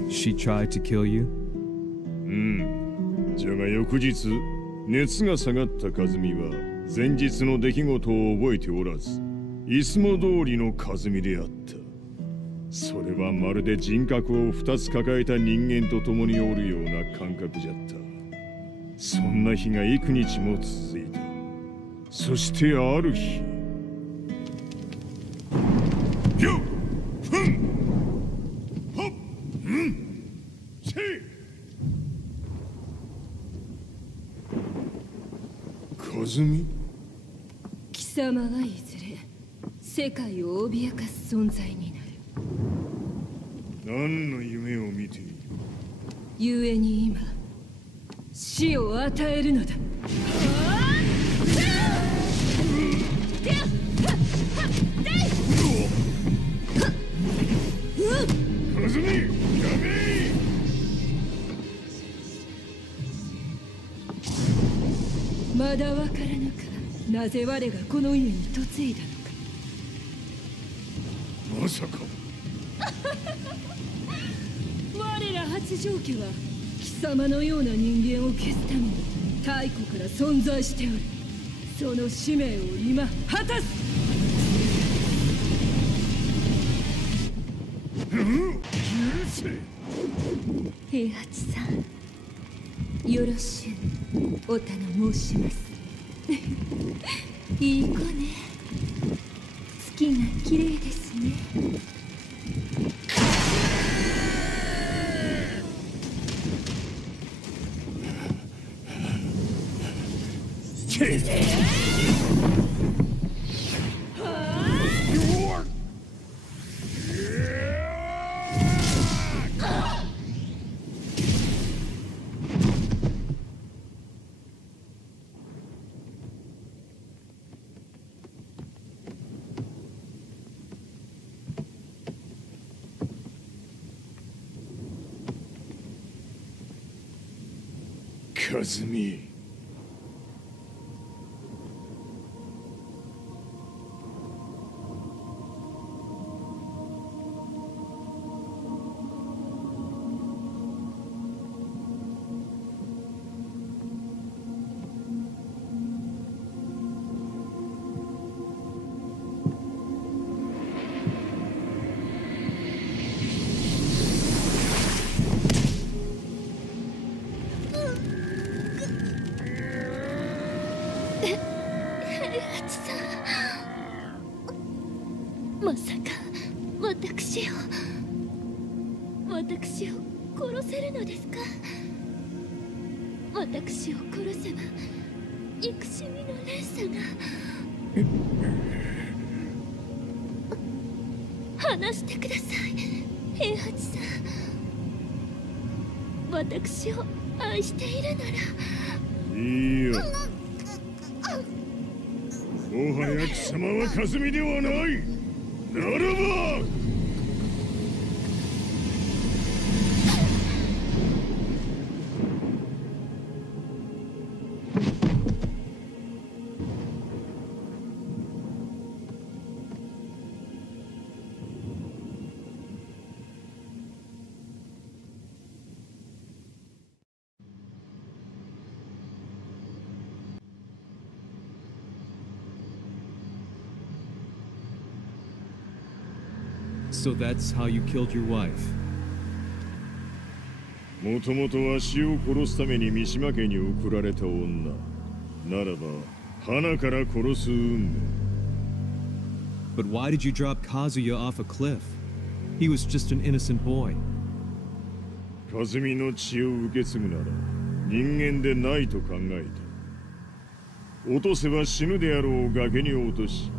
She tried to kill you? じゃが翌日、熱が下がった和美は前日の出来事を覚えておらず、いつも通りの和美であった。それはまるで人格を2つ抱えた人間と共におるような感覚じゃった。そんな日が幾日も続いた。そしてある日、よっふんほっせい和美。貴様はいずれ世界を脅かす存在になる。何の夢を見ている？故に今死を与えるのだ。和美、やめい！まだわからぬか、なぜ我がこの家に嫁いだのか。まさか我ら八丈家は貴様のような人間を消すために太古から存在しておる。その使命を今果たす。平八さん、よろしゅうお頼申します。いい子ね。月が綺麗ですね。和美。まさか私を殺せるのですか？私を殺せば憎しみの連鎖が。話してください、平八さん。私を愛しているなら。いいよ。もはや貴様は和美ではない。ならばSo that's how you killed your wife? もともとわしを殺すために三島家に送られた女ならば花から殺す運命。 But why did you drop Kazuya off a cliff? He was just an innocent boy. 和美の血を受け継ぐなら人間でないと考えた。落とせば死ぬであろう崖に落とし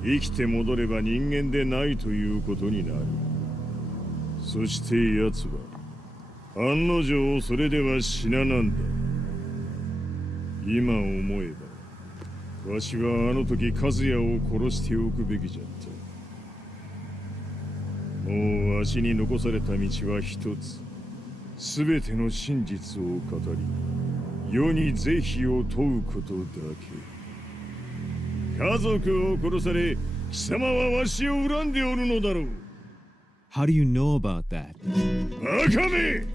生きて戻れば人間でないということになる。そして奴は案の定それでは死ななんだ。今思えばわしはあの時和也を殺しておくべきじゃった。もうわしに残された道は一つ。全ての真実を語り世に是非を問うことだけ。家族を殺され、貴様はわしを恨んでおるのだろう。How do you know about that? バカめ！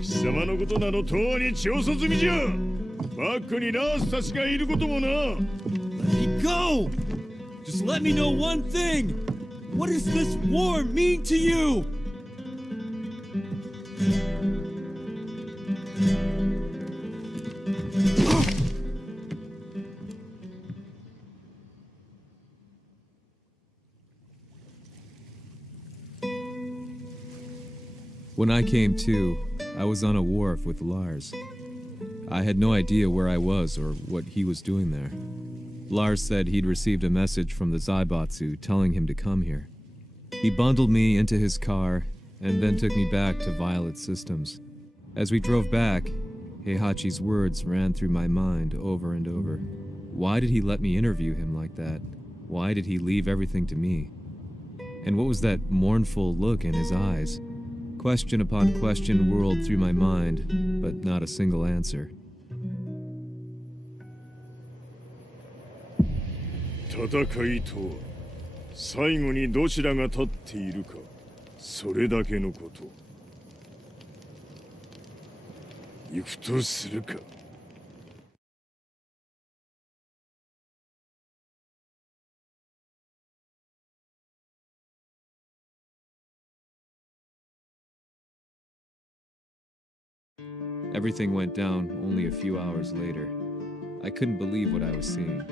貴様のことなどとうに調査済みじゃ。バックにナースたちがいることもな。Let me go! Just let me know one thing! What does this war mean to you? When I came to, I was on a wharf with Lars. I had no idea where I was or what he was doing there. Lars said he'd received a message from the Zaibatsu telling him to come here. He bundled me into his car and then took me back to Violet Systems. As we drove back, Heihachi's words ran through my mind over and over. Why did he let me interview him like that? Why did he leave everything to me? And what was that mournful look in his eyes? Question upon question whirled through my mind, but not a single answer. 戦いとは最後にどちらが立っているか、それだけのこと。行くとするか。Everything went down only a few hours later. I couldn't believe what I was seeing.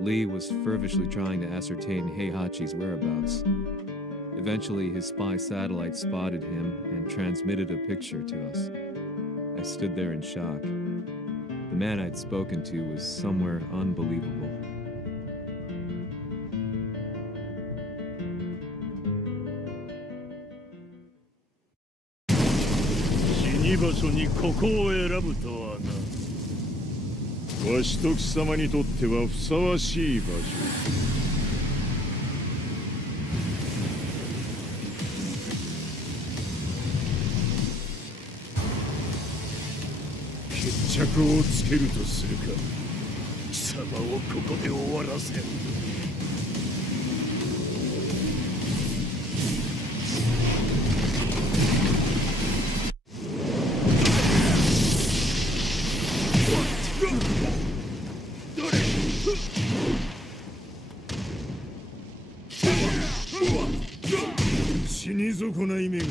Lee was feverishly trying to ascertain Heihachi's whereabouts. Eventually, his spy satellite spotted him and transmitted a picture to us. I stood there in shock. The man I'd spoken to was somewhere unbelievable. 場所にここを選ぶとはな。わしと貴様にとってはふさわしい場所。決着をつけるとするか。貴様をここで終わらせる。死に損ない目が。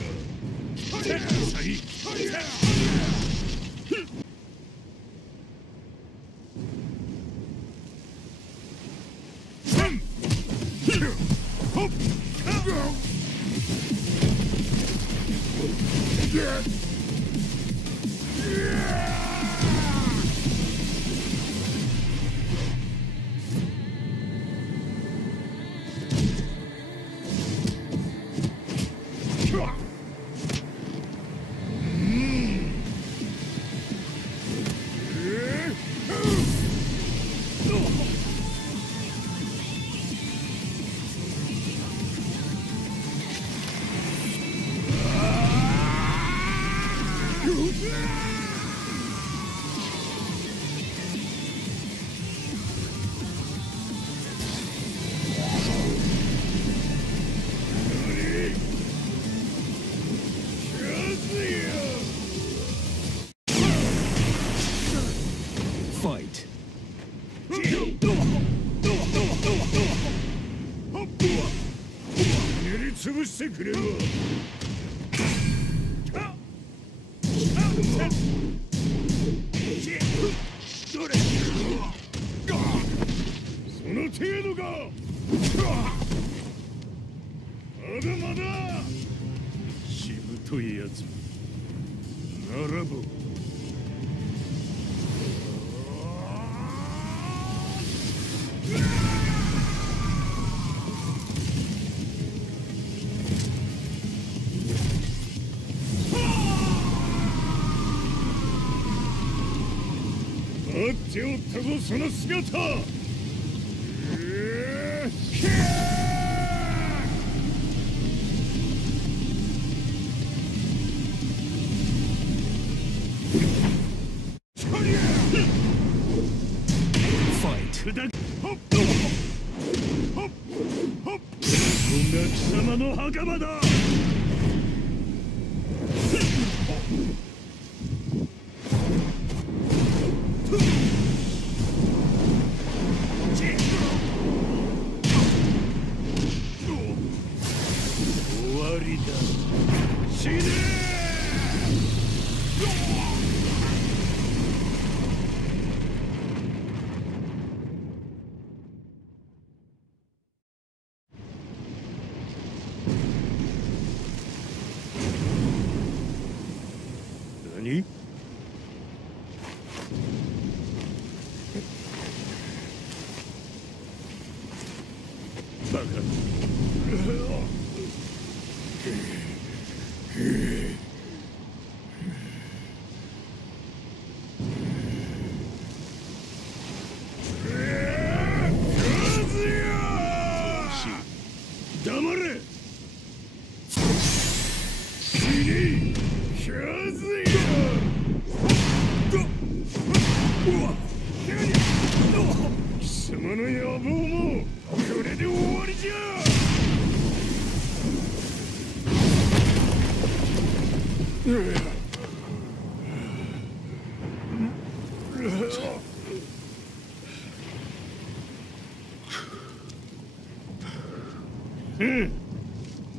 潰してくれば。その程度か。まだまだ。しぶといやつ。ならば。待っておったぞその姿。貴様の墓場だ。終わりだ。死ね何？バカ。黙れ。死にキャズヤ。貴様の野望もこれで終わりじゃ。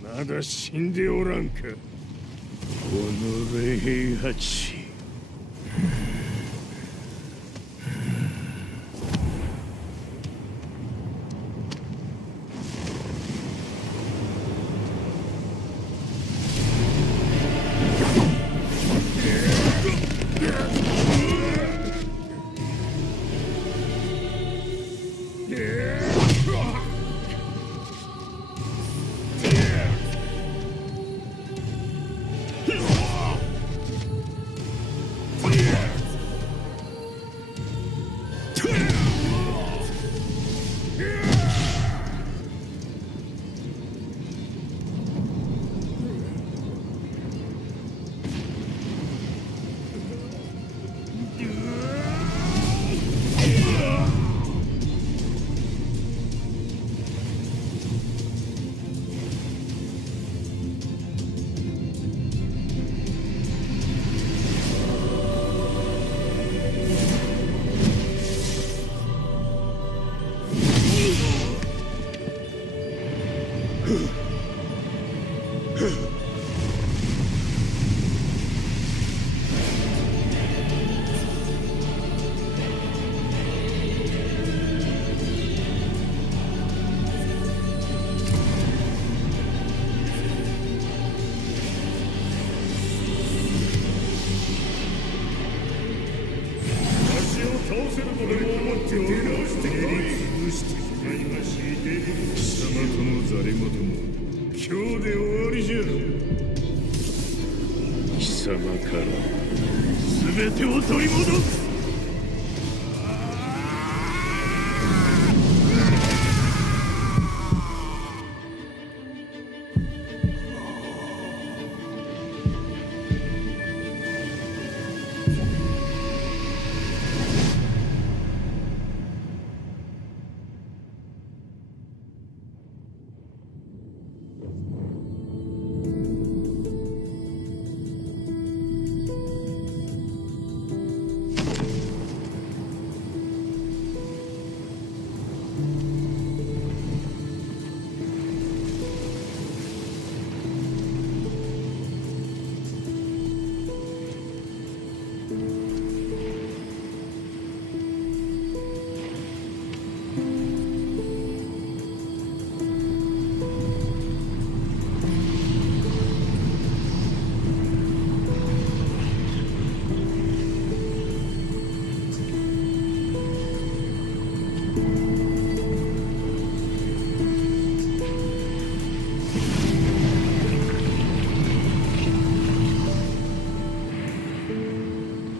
まだ死んでおらんか。この平八。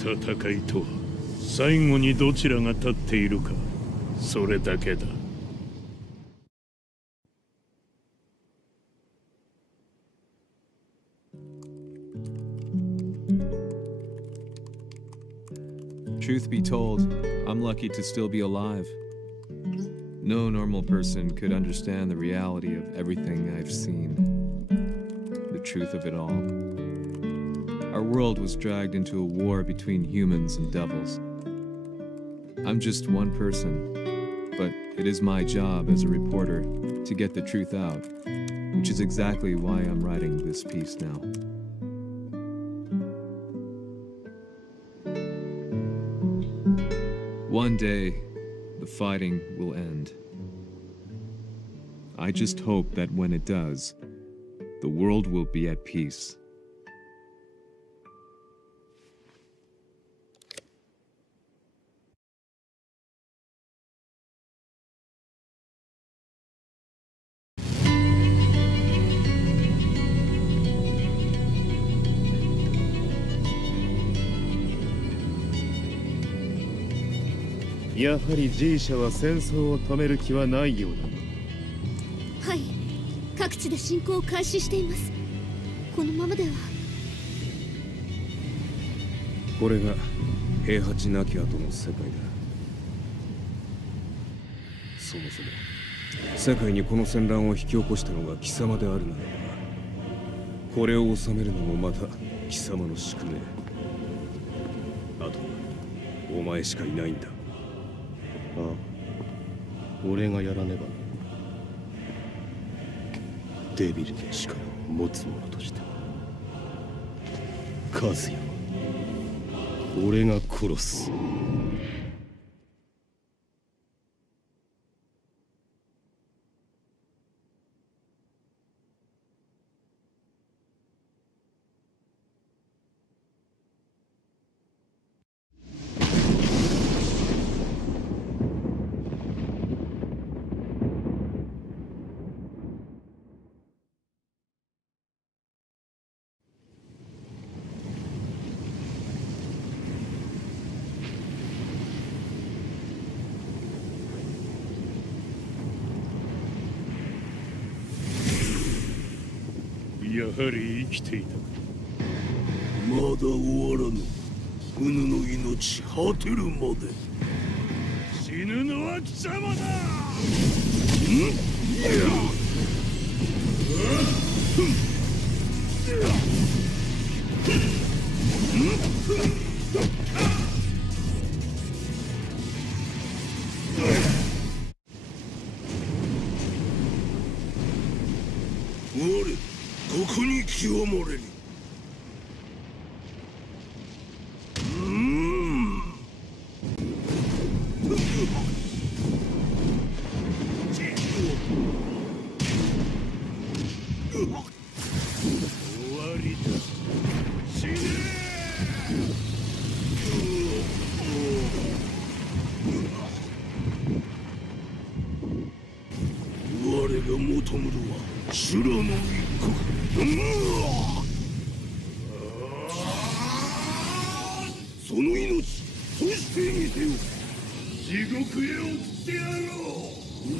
戦いとは最後にどちらが立っているか、それだけだ。Truth be told, I'm lucky to still be alive. No normal person could understand the reality of everything I've seen. The truth of it all. Our world was dragged into a war between humans and devils. I'm just one person, but it is my job as a reporter to get the truth out, which is exactly why I'm writing this piece now. One day, the fighting will end. I just hope that when it does, the world will be at peace. G やはり G 社は戦争を止める気はないようだ。はい、各地で侵攻を開始しています。このままでは。これが平八なき後の世界だ。そもそも世界にこの戦乱を引き起こしたのが貴様であるならば、これを収めるのもまた貴様の宿命。あとお前しかいないんだ。ああ、俺がやらねば。デビルの力を持つ者として和也は俺が殺す。やはり生きていたか。まだ終わらぬ。うぬの命果てるまで。死ぬのは貴様だ。我、こに気を漏れる。終わりだ。死ね我が求むるは修羅の一国。その命そしてみせよ。地獄へ送ってやろう。